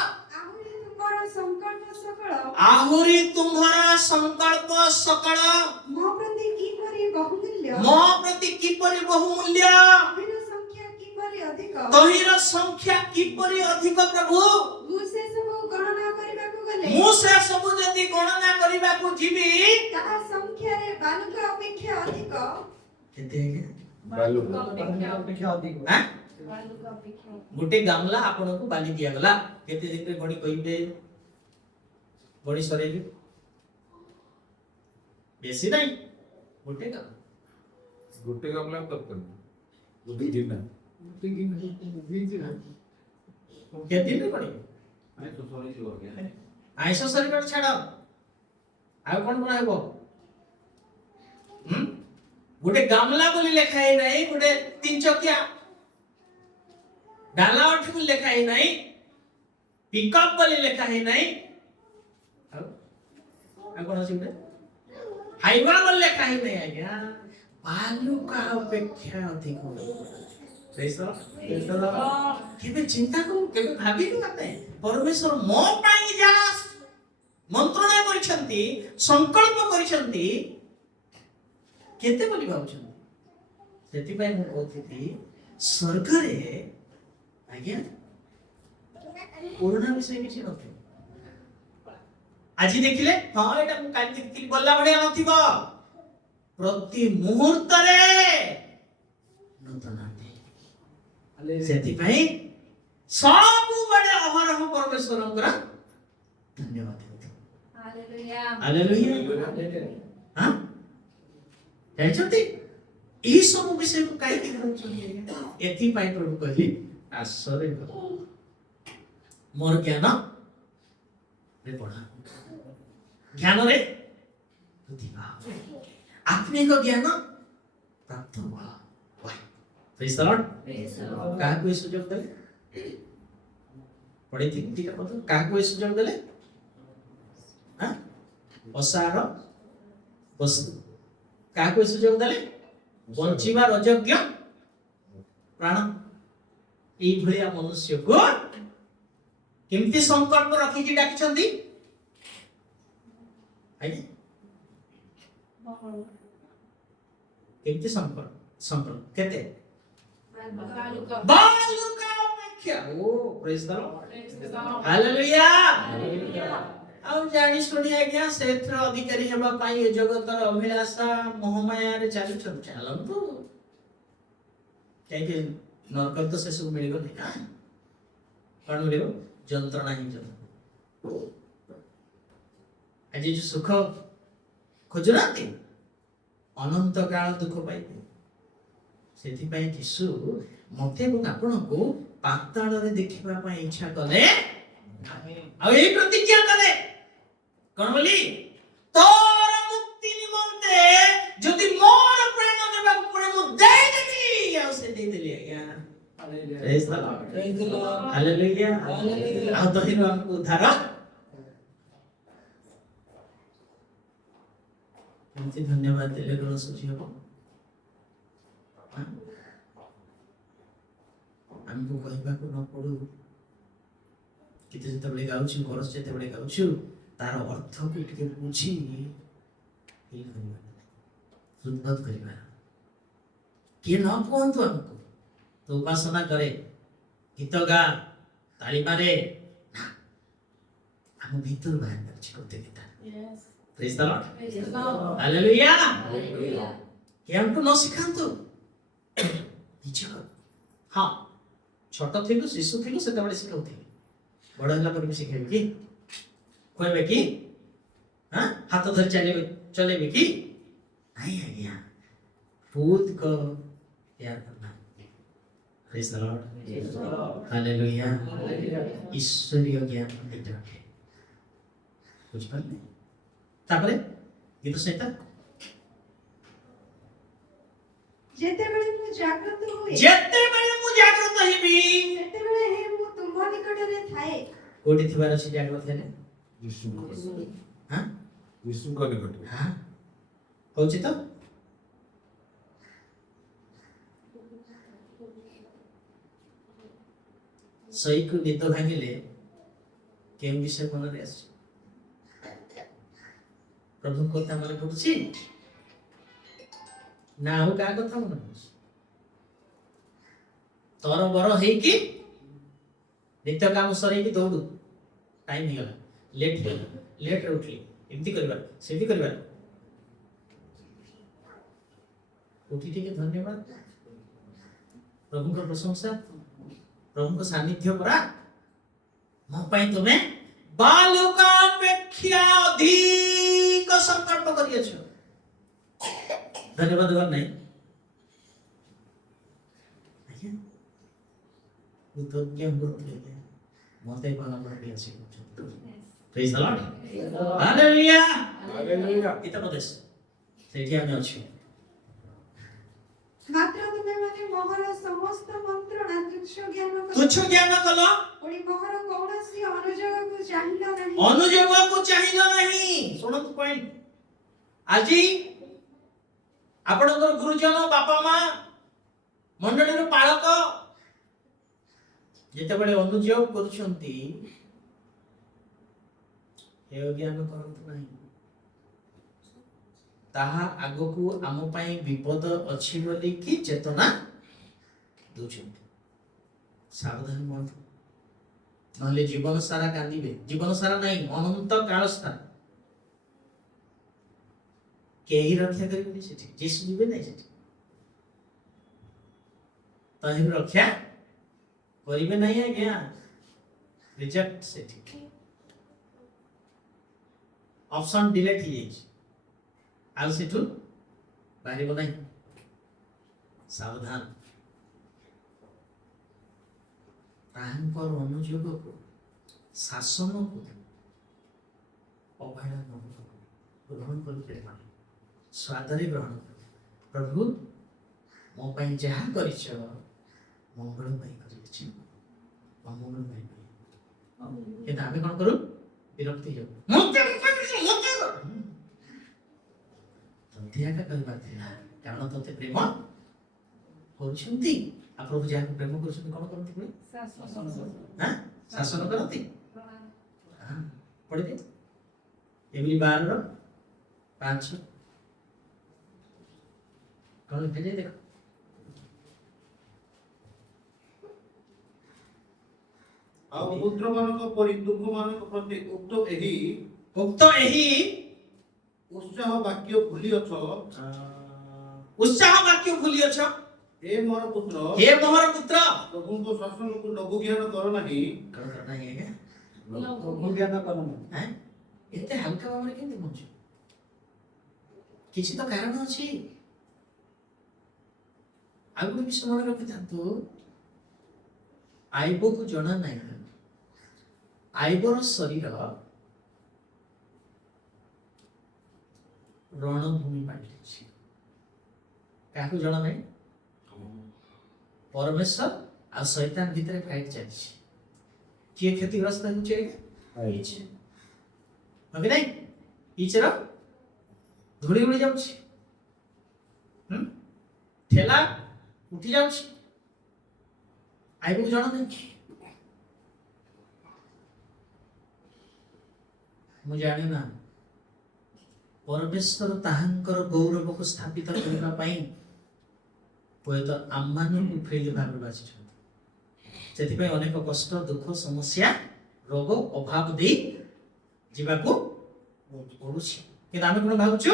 आहुरी तुम्हारा संकल्प सकल मो प्रति किपरि बहुमूल्य तहिर संख्या किपरि अधिक तहिर संख्या किपरि अधिक प्रभु मु से सब गणना करबाकू गले मु से सब जति गणना करबाकू जीवी ताहा संख्या रे बालुका अपेक्षा अधिक केते अपेक्षा अधिक हां बालुका अपेक्षा गोटे गामला आपन को बाली दिया गला केते दिन रे गणी कहिबे गणी सरेबे बेसी नहीं गोटे गाम गोटे गामला तब बुद्धि जीना के दिन रे गणी ଆଇ ତ ସରିଯିବ ଆଜ୍ଞା आइस शरीर छाड़ आ कोन बनाइबो गोटे गामला बोली लेखा है नहीं गोटे तीन चकिया डाला उठ बोली लेखा है नहीं पिकअप बोली लेखा है नहीं आ कोन अछि हाइवा बोली लेखा है नहीं आज्ञा बालू का अपेक्षा अधिक केबे चिंता करू केबे भाबी करते परमेश्वर मो पाई जा मंत्रणा करिसंती संकल्प करिसंती केते बोली भाबुछन सेति पय मु कहथि स्वर्ग रे आज्ञा कोरोना विषय किछि नथि आज देखिले हां एटा मु काली देखि बोलला बढिया नथिबो प्रति मुहूर्त रे नूतन सेति पय सब बडे अहरह परमेश्वरंकर धन्यवाद हालेलुया हालेलुया हां जानिछथि ई सब विषय को काई कहउछथि एथि पाई प्रभु कहली आश्चर्य मोर ज्ञान रे पढ़ा ज्ञान रे प्रतिभा आत्मिक ज्ञान प्राप्त हुआ प्रेज द लॉर्ड काहा को सुयोग देले पढ़े थी ठीक है पता काहा को सुयोग देले हां ଅସାର ବସ୍ତୁ କାହାକୁ ଏ ସୁଯୋଗ ଦେଲେ ବଞ୍ଚିବାର ଅଯୋଗ୍ୟ ପ୍ରାଣ ଏଇଭଳିଆ ମନୁଷ୍ୟକୁ କେମିତି ସଂକଳ୍ପ ରଖିକି ଡାକିଛନ୍ତି ଆଜ୍ଞା କେମିତି ସଂକଳ୍ପ କେତେ ବାଲୁକା ଅପେକ୍ଷା ଓ ପ୍ରେଜ୍ ଦ ଲର୍ଡ ହାଲେଲୁୟା ଆଉ ଜାଣି ଶୁଣି ଆଜ୍ଞା ସେଥିର ଅଧିକାରୀ ହେବା ପାଇଁ ଏ ଜଗତର ଅଭିଳାଷା ମୋହମାୟାରେ ଚାଲୁଛନ୍ତି ଚାଲନ୍ତୁ କାହିଁକି ନରକରେ ତ ସେସବୁ ମିଳିବନି ନା କଣ ମିଳିବ ଯନ୍ତ୍ରଣା ହିଁ ଯନ୍ତ୍ରଣା ଆଜି ଯୋଉ ସୁଖ ଖୋଜୁନାହାନ୍ତି ଅନନ୍ତ କାଳ ଦୁଃଖ ପାଇବେ ସେଥିପାଇଁ ଯୀଶୁ ମତେ ଏବଂ ଆପଣଙ୍କୁ ପାତାଳରେ ଦେଖିବା ପାଇଁ ଇଚ୍ଛା କଲେ ଆଉ ଏଇ ପ୍ରତିଜ୍ଞା କଲେ କଣ ବୋଲି ତୋର ମୁକ୍ତି ନିମନ୍ତେ ଯଦି ମୋର ପ୍ରାଣ ଦେବାକୁ ପଡେ ମୁଁ ଦେଇଦେବି ଆଉ ସେ ଦେଇଦେଲି ଆଜ୍ଞା ପ୍ରେଜ୍ ଦ ଲର୍ଡ ହାଲେଲୁୟା ଆଉ ତହିଁରୁ ଆମକୁ ଉଦ୍ଧାର କେମିତି ଧନ୍ୟବାଦ ଦେଲେ ଋଣ ଶୁଝି ହବ ଆମକୁ କହିବାକୁ ନ ପଡୁ ଗୀତ ଯେତେବେଳେ ଗାଉଛୁ କୋରସ୍ ଯେତେବେଳେ ଗାଉଛୁ ତାର ଅର୍ଥକୁ ଟିକେ ବୁଝି ହୃଦବୋଧ କରିବା କିଏ ନ କୁହନ୍ତୁ ଆମକୁ ତ ଉପାସନା କରେ ଗୀତ ଗା ତାଳି ମାରେ ଆମ ଭିତରୁ ବାହାରି ପାରୁଛି କୃତଜ୍ଞତା ପ୍ରେଜ୍ ଦ ଲର୍ଡ ହାଲେଲୁୟା କିଏ ଆମକୁ ନ ଶିଖାନ୍ତୁ ନିଜ ହଁ ଛୋଟ ଥିଲୁ ଶିଶୁ ଥିଲୁ ସେତେବେଳେ ଶିଖାଉଥିଲି ବଡ଼ ହେଲା ପରେ ବି ଶିଖେଇବେ କି କହିବେ କି ହାତ ଧରି ଚଲେଇବେ କି नहीं आज्ञा खुद को प्यार करना प्रेज द लॉर्ड हालेलुया ईश्वरीय ज्ञान निज बुझ पारले तापरे गीत सहित ଯେତେବେଳେ ମୁଁ ଜାଗ୍ରତ ହୁଏ ହେବି ସେତେବେଳେ ହିଁ ମୁଁ ତୁମ୍ଭ ନିକଟରେ ଥାଏ କୋଠି ଥିବାର ଅଛି ଜାଗ୍ରତ ହେଲେ विष्णु का निकट होची तो सही को निद भांगिले केम विषय मन रे आसी प्रभु कथा मन पडुची ना हो का कथा मन पडुची तोर बर हे कि नित्य काम सरे कि दौड़ू टाइम ही गला लेट रे उठली एमती करबा सेठी करबा उठी ठीक धन्यवाद प्रभु को प्रशंसा प्रभु को सानिध्य परा मो पई तुमे बालुका अपेक्षा अधिक संकल्प करियछ धन्यवाद देवर नहीं आज्ञा कृतज्ञ होते मते पालन कर अछि praise the lord hallelujah hallelujah इता प्रदेश सेठी आमे अछि ମାତ୍ର ତୁମେ ମାନେ ମୋହର ସମସ୍ତ ମନ୍ତ୍ରଣା ତୁଚ୍ଛ ଜ୍ଞାନ କଲ ପୁଣି ମୋହର କୌଣସି ଅନୁଯୋଗକୁ ଚାହିଁଲ ନାହିଁ ଅନୁଯୋଗକୁ ଚାହିଁଲ ନାହିଁ ଶୁଣନ୍ତୁ ପଏଣ୍ଟ ଆଜି ଆପଣଙ୍କର ଗୁରୁଜନ ବାପା ମା ମଣ୍ଡଳୀର ପାଳକ ଯେତେବେଳେ ଅନୁଯୋଗ କରୁଛନ୍ତି ଏ ଜ୍ଞାନ କରନ୍ତୁ ନାହିଁ ତାହା ଆଗକୁ ଆମ ପାଇଁ ବିପଦ ଅଛି ବୋଲି କି ଚେତନା ଦଉଛନ୍ତି ସାବଧାନ ହୁଅନ୍ତୁ ନହେଲେ ଜୀବନ ସାରା କାନ୍ଦିବେ ଜୀବନ ସାରା ନାହିଁ ଅନନ୍ତ କାଳ ସାରା କେହି ରକ୍ଷା କରିବେନି ସେଠି ଯୀଶୁ ଯିବେ ନାହିଁ ସେଠି ତହିଁରୁ ରକ୍ଷା କରିବେ ନାହିଁ ଆଜ୍ଞା ରିଜେକ୍ଟ ସେଠି ଅପସନ୍ ଡିଲେଟ୍ ହେଇଯାଇଛି ଆଉ ସେଠୁ ବାହାରିବ ନାହିଁ ସାବଧାନ ତାହାଙ୍କର ଅନୁଯୋଗକୁ ଶାସନକୁ ଅବହେଳା ନ ଗ୍ରହଣ କରିପାରିବ ସ୍ୱାଦରେ ଗ୍ରହଣ କର ପ୍ରଭୁ ମୋ ପାଇଁ ଯାହା କରିଛ ମଙ୍ଗଳ ପାଇଁ କରିଅଛି ଅମଙ୍ଗଳ ପାଇଁ କିନ୍ତୁ ଆମେ କ'ଣ କରୁ ବିରକ୍ତି ହେଉ ଅଧିକା କହିବାର ଥିଲା କାରଣ ତତେ ପ୍ରେମ କରୁଛନ୍ତି ଆଉ ପ୍ରଭୁ ଯାହାକୁ ପ୍ରେମ କରୁଛନ୍ତି କଣ କରନ୍ତି ପୁଣି ଶାସନ କରନ୍ତି ପଢିଦେ ଏମିତି 12:5 କଣ ଲେଖାଯାଏ ଦେଖ ଆଉ ପୁତ୍ରମାନଙ୍କ ପରି ତୁମମାନଙ୍କ ପ୍ରତି ଉକ୍ତ ଏହି ଉତ୍ସାହ ବାକ୍ୟ ଭୁଲିଅଛ ଉତ୍ସାହ ବାକ୍ୟ ଭୁଲିଅଛ ହେ ମୋର ପୁତ୍ର ହେ ମୋହର ପୁତ୍ର ପ୍ରଭୁଙ୍କ ଶାସନକୁ ଲଘୁ ଜ୍ଞାନ କର ନାହିଁ କଣ ନାହିଁ ଆଜ୍ଞା ଜ୍ଞାନ କରନ୍ତୁ। ଏତେ ହାଲକା ଭାବରେ କେମିତି କହୁଛୁ କିଛି ତ କାରଣ ଅଛି ଆଉ ଗୋଟେ ବିଷୟ ମନେ ରଖିଥାନ୍ତୁ ଆଇବକୁ ଜଣା ନାହିଁ ଆଇବର ଶରୀର ରଣଭୂମି ପାଲଟିଛି କାହାକୁ ଜଣା ନାହିଁ ପରମେଶ୍ୱର ଆଉ ଶୈତାନ ଭିତରେ ଫାଇଟ୍ ଚାଲିଛି କିଏ କ୍ଷତିଗ୍ରସ୍ତ ହେଉଛି ଆଜ୍ଞା ନାଇଁ ଇଚର ଧୂଳି ଉଡ଼ି ଯାଉଛି ଠେଲା ଉଠି ଯାଉଛି ଆଇବକୁ ଜଣା ନାହିଁ ମୁଁ ଜାଣେ ନା ପରମେଶ୍ୱର ତାହାଙ୍କର ଗୌରବକୁ ସ୍ଥାପିତ କରିବା ପାଇଁ ହୁଏତ ଆମମାନଙ୍କୁ ଫିଲ୍ଡ ଭାବରେ ବାଛିଛନ୍ତି ସେଥିପାଇଁ ଅନେକ କଷ୍ଟ ଦୁଃଖ ସମସ୍ୟା ରୋଗ ଅଭାବ ଦେଇ ଯିବାକୁ ପଡୁଛି କିନ୍ତୁ ଆମେ କଣ ଭାବୁଛୁ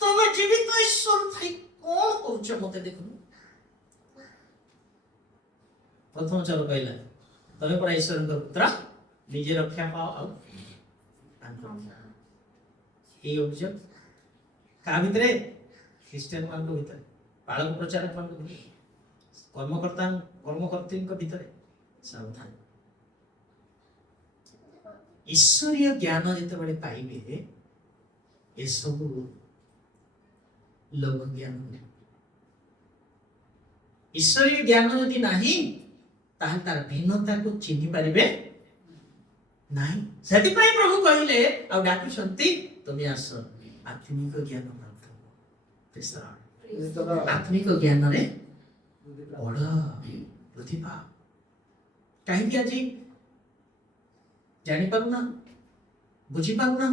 ତମେ ଜୀବିତ ଈଶ୍ୱର ଥାଇ କଣ କରୁଛ ମତେ ଦେଖୁନ ପ୍ରଥମ ଚର କହିଲା ତମେ ପରା ଈଶ୍ୱରଙ୍କ ପୁତ୍ର ନିଜେ ରକ୍ଷା ପାଅ ଆଉ এই অভিযোগ কাହା ଭିତରେ ଖ୍ରୀଷ୍ଟିଆନ ମାନଙ୍କ ଭିତରେ ବାଳକ ପ୍ରଚାରକ ମାନଙ୍କ ଭିତରେ କର୍ମକର୍ତ୍ତୀଙ୍କ ଭିତରେ ସାବଧାନ ଈଶ୍ୱରୀୟ ଜ୍ଞାନ ଯେତେବେଳେ ପାଇବେ ଏସବୁ ଲଘୁ ଜ୍ଞାନ ଈଶ୍ୱରୀୟ ଜ୍ଞାନ ଯଦି ନାହିଁ ତାହେଲେ ତାର ଭିନ୍ନତାକୁ ଚିହ୍ନି ପାରିବେ ନାହିଁ ସେଥିପାଇଁ ପ୍ରଭୁ କହିଲେ ଆଉ ଡାକୁଛନ୍ତି ତୁମେ ଆସ ଆତ୍ମିକ ଜ୍ଞାନ ପ୍ରାପ୍ତ ଆତ୍ମିକ ଜ୍ଞାନରେ ବଡ଼ ବୃଦ୍ଧି ପାଅ କାହିଁକି ଆଜି ଜାଣିପାରୁନା ବୁଝିପାରୁନା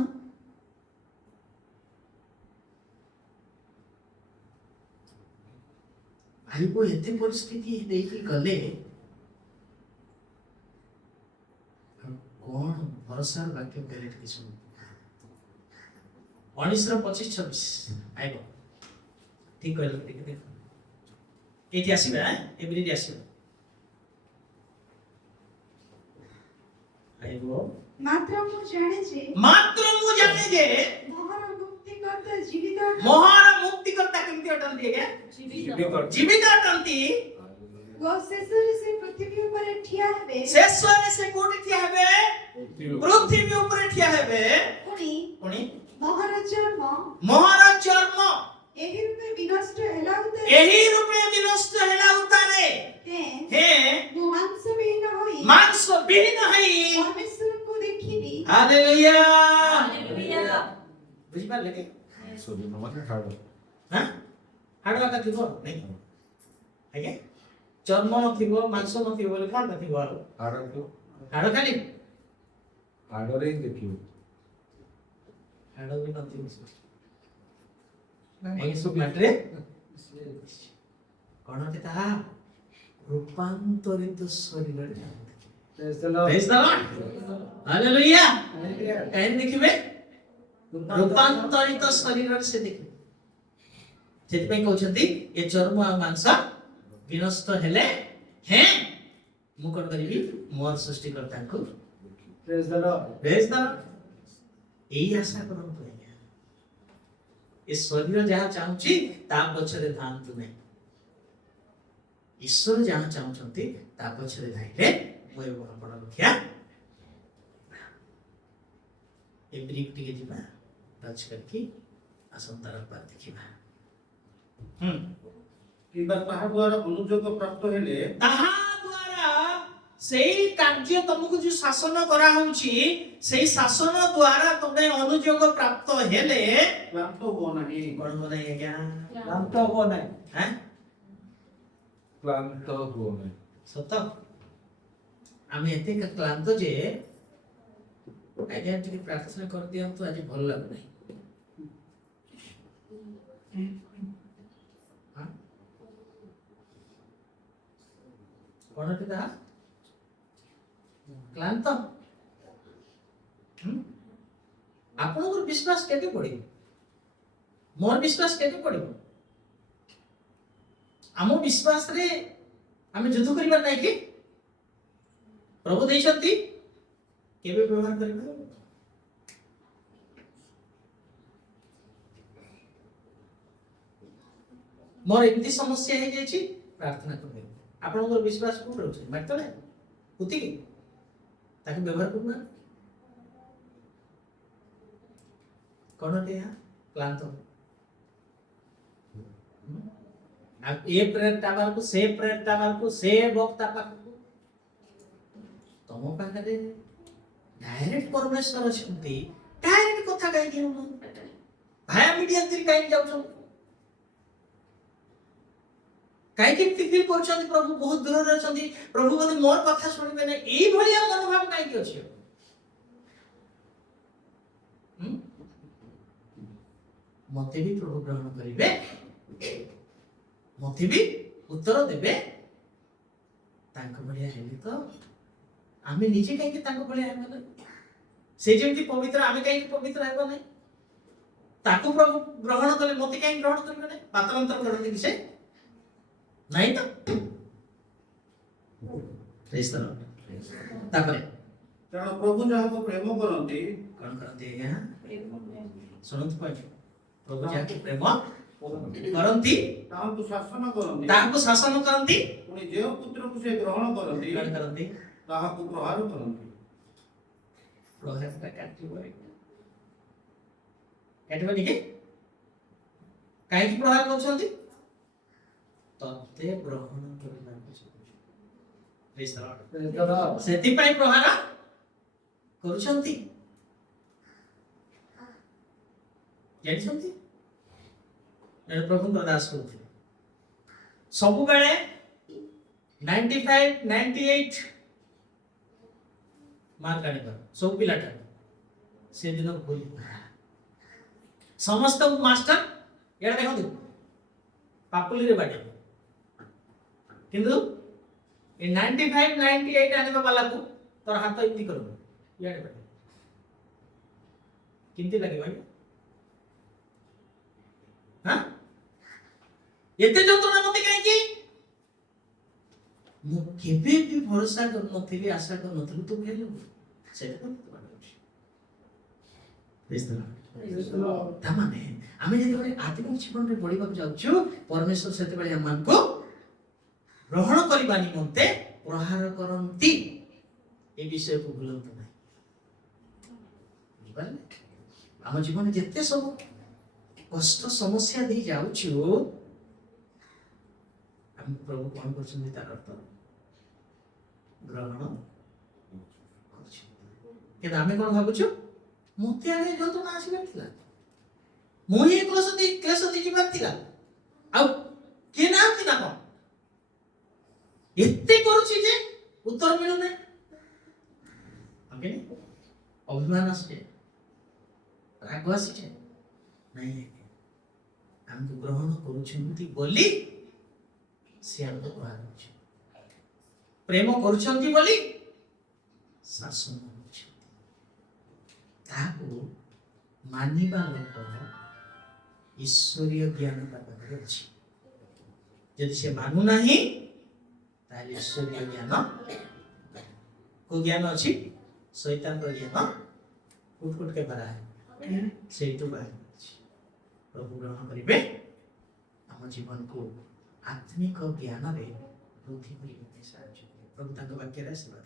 ଭାଇକୁ ଏତେ ପରିସ୍ଥିତି ଦେଇକି ଗଲେ କଣ ଭରସାର ବାକ୍ୟ କହିଲେ ଟିକେ ଶୁଣ 19:25-26 ଆଇବ ଠିକ କହିଲ ଟିକେ ଦେଖ ଏଇଠି ଆସିବା ଏମିତି ଆସିବା ଆଇବ ମାତ୍ର ମୁଁ ଜାଣେ ଯେ ମହାର ମୁକ୍ତିକର୍ତ୍ତା ଜୀବିତ ମହାର ମୁକ୍ତିକର୍ତ୍ତା କେମିତି ଅଟନ୍ତି ଆଜ୍ଞା ଜୀବିତ ଅଟନ୍ତି ଓ ଶେଷରେ ସେ ପୃଥିବୀ ଉପରେ ଠିଆ ହେବେ ଶେଷରେ ସେ କୋଉଠି ଠିଆ ହେବେ ପୃଥିବୀ ଉପରେ ଠିଆ ହେବେ ପୁଣି ପୁଣି ମହାର ଚର୍ମ ଏହି ରୂପେ ବିନଷ୍ଟ ହେଲା ଉତ୍ତାରେ ହେ ମୁଁ ମାଂସ ବିହୀନ ହୋଇ ପରମେଶ୍ୱରଙ୍କୁ ଦେଖିବି ହାଲେଲୁୟା ବୁଝିପାରିଲେ କି ହାଡ଼ ଆକା ଥିବ ନାଇଁ ଆଜ୍ଞା ଚର୍ମ ନଥିବ ମାଂସ ନଥିବ ବୋଲେ କଣ ଥିବ ଆଉ ହାଡ଼ ଖାଲି ହାଡ଼ରେ ହିଁ ଦେଖିବୁ ହାଡ଼ ବି ନଥିବ ଏସବୁ ମାଟିରେ କଣ ତାହା ରୂପାନ୍ତରିତ ଶରୀରରେ ହାଲେଲୁୟା କାହିଁକି ଦେଖିବେ ରୂପାନ୍ତରିତ ଶରୀରରେ ସେ ଦେଖିବେ ସେଥିପାଇଁ କହୁଛନ୍ତି ଏ ଚର୍ମ ଆଉ ମାଂସ ବିନଷ୍ଟ ହେଲେ ମୁଁ କଣ କରିବି ମୋର ସୃଷ୍ଟିକର୍ତ୍ତାଙ୍କୁ ଏଇ ଆଶା କରନ୍ତୁ ଆଜ୍ଞା ଏ ଶରୀର ଯାହା ଚାହୁଁଛି ତା ପଛରେ ଧାଆନ୍ତୁ ନାହିଁ ଈଶ୍ୱର ଯାହା ଚାହୁଁଛନ୍ତି ତା ପଛରେ ଧାଇଲେ ମୁଁ ଏବଂ ଆପଣ ରକ୍ଷା ଏ ବ୍ରିକ୍ ଟିକେ ଯିବା ଟଚ୍ କରିକି ଆସନ୍ତା ରବିବାର ଦେଖିବା କିମ୍ବା ତାହା ଦ୍ୱାରା ଅନୁଯୋଗ ପ୍ରାପ୍ତ ହେଲେ ତାହା ଦ୍ୱାରା सेई कार्य तुमको जो शासन करा होउची सेई शासन द्वारा तुमे अनुयोग प्राप्त हेले କ୍ଲାନ୍ତ ହୁଅ ନାହିଁ। कोन हो नहीं क्या କ୍ଲାନ୍ତ ହୁଅ ନାହିଁ। हैं କ୍ଲାନ୍ତ ହୁଅ ନାହିଁ। सत आमे एते क्लांत जे आज्ञा टिके प्रार्थना कर दिया तो आज भल लाग नहीं हाँ? कौन पिता क्लांत आपनकर विश्वास केते पड़े मोर विश्वास केते पड़े आम विश्वास रे आमे युद्ध करिबा नै कि प्रभु देइछंती केबे व्यवहार करिबा मोर एमती समस्या हे जायछि प्रार्थना करबे आपनकर विश्वास को रहउछि मारतो नै उति कि ताके व्यवहार करना कोन देया क्लांत आ ए प्रेयर टावर को से वक्ता पाखु तम पाखरे डायरेक्ट परमेश्वर अछंती डायरेक्ट कथा कहि दियो भाया मीडिया तिर कहि जाउछन काई केमती फील करछन प्रभु बहुत दूर रे अछंती प्रभु बोले मोर कथा सुनिबे नै एई भलिया मनोभाव काई कि अछि मते भी प्रभु ग्रहण करिवे मते भी उत्तर देबे तांको भलिया हेली तो आमे निजे काई कि तांको भलिया हेबे नै से जेमती पवित्र आमे काई पवित्र हेबे नै ताको प्रभु ग्रहण कले मते काई ग्रहण करिवे नै पात्रांतर करते कि से नहीं तो प्रेज द लॉर्ड तापरे କାରଣ ପ୍ରଭୁ ଯାହାକୁ ପ୍ରେମ କରନ୍ତି कौन करते हैं सुनत पॉइंट प्रभु जाके प्रेम करंती ତାହାକୁ ଶାସନ କରନ୍ତି ताहाको शासन करंती ପୁଣି ଯେଉଁ ପୁତ୍ରକୁ ସେ ଗ୍ରହଣ କରନ୍ତି कौन करंती ତାହାକୁ ପ୍ରହାର କରନ୍ତି। प्रभु का काटिबो काटिबो निके काई की प्रहार करछंती तते ग्रहण करना प्रेज द लॉर्ड सेति पई प्रहार करूछंती जानिछंती एने प्रभु दास करथि सब बेले 95 98 मार्क आने पर सब पिलाटा से दिन भूल समस्त मास्टर एडा देखंतु पापुली रे बाटे किंतु ए 95 98 आने वाला को तोर हाथ इति करबो याडे बाटे किंती लागे भाई हां एते जंतुना मते काई की मु केबे भी भरोसा कर नथिली आशा कर नथिलु तू खेलु सेटा तो बाटे प्रेज द लॉर्ड तामाने आमे जे गोटे आत्मिक जीवन रे बढ़िबा जाउछु परमेश्वर सेते बेले हमन को ग्रहण करबा निमंते प्रहार करंती ए विषय को भूलंत नै बुझबाले हम जीवन जत्ते सब कष्ट समस्या दे जाउछु हम प्रभु कोन करछन तार अर्थ ग्रहण करछु के आमे कोन भाबुछु मुते आगे जंतु ना आसी बैठिला मुई क्लेश दी जीवन थिला आ के ना कि ना कोन एते करूची जे उत्तर मिलु नै ओके अभिमान आसे राग आसे नहीं हम तो ग्रहण करूछंती बोली से हम तो ग्रहण प्रेम करूछंती बोली शासन ताको मानिबा लोक ईश्वरीय ज्ञान पाखरे अछि यदि से मानु नाही ताले ईश्वरीय ज्ञान को ज्ञान अछि शैतान को ज्ञान फुट फुट के भरा है से तो बाहर अछि प्रभु ग्रहण करिबे हम जीवन को आत्मिक ज्ञान रे वृद्धि करिबे साहाय्य प्रभु ताको वाक्य रे सेवा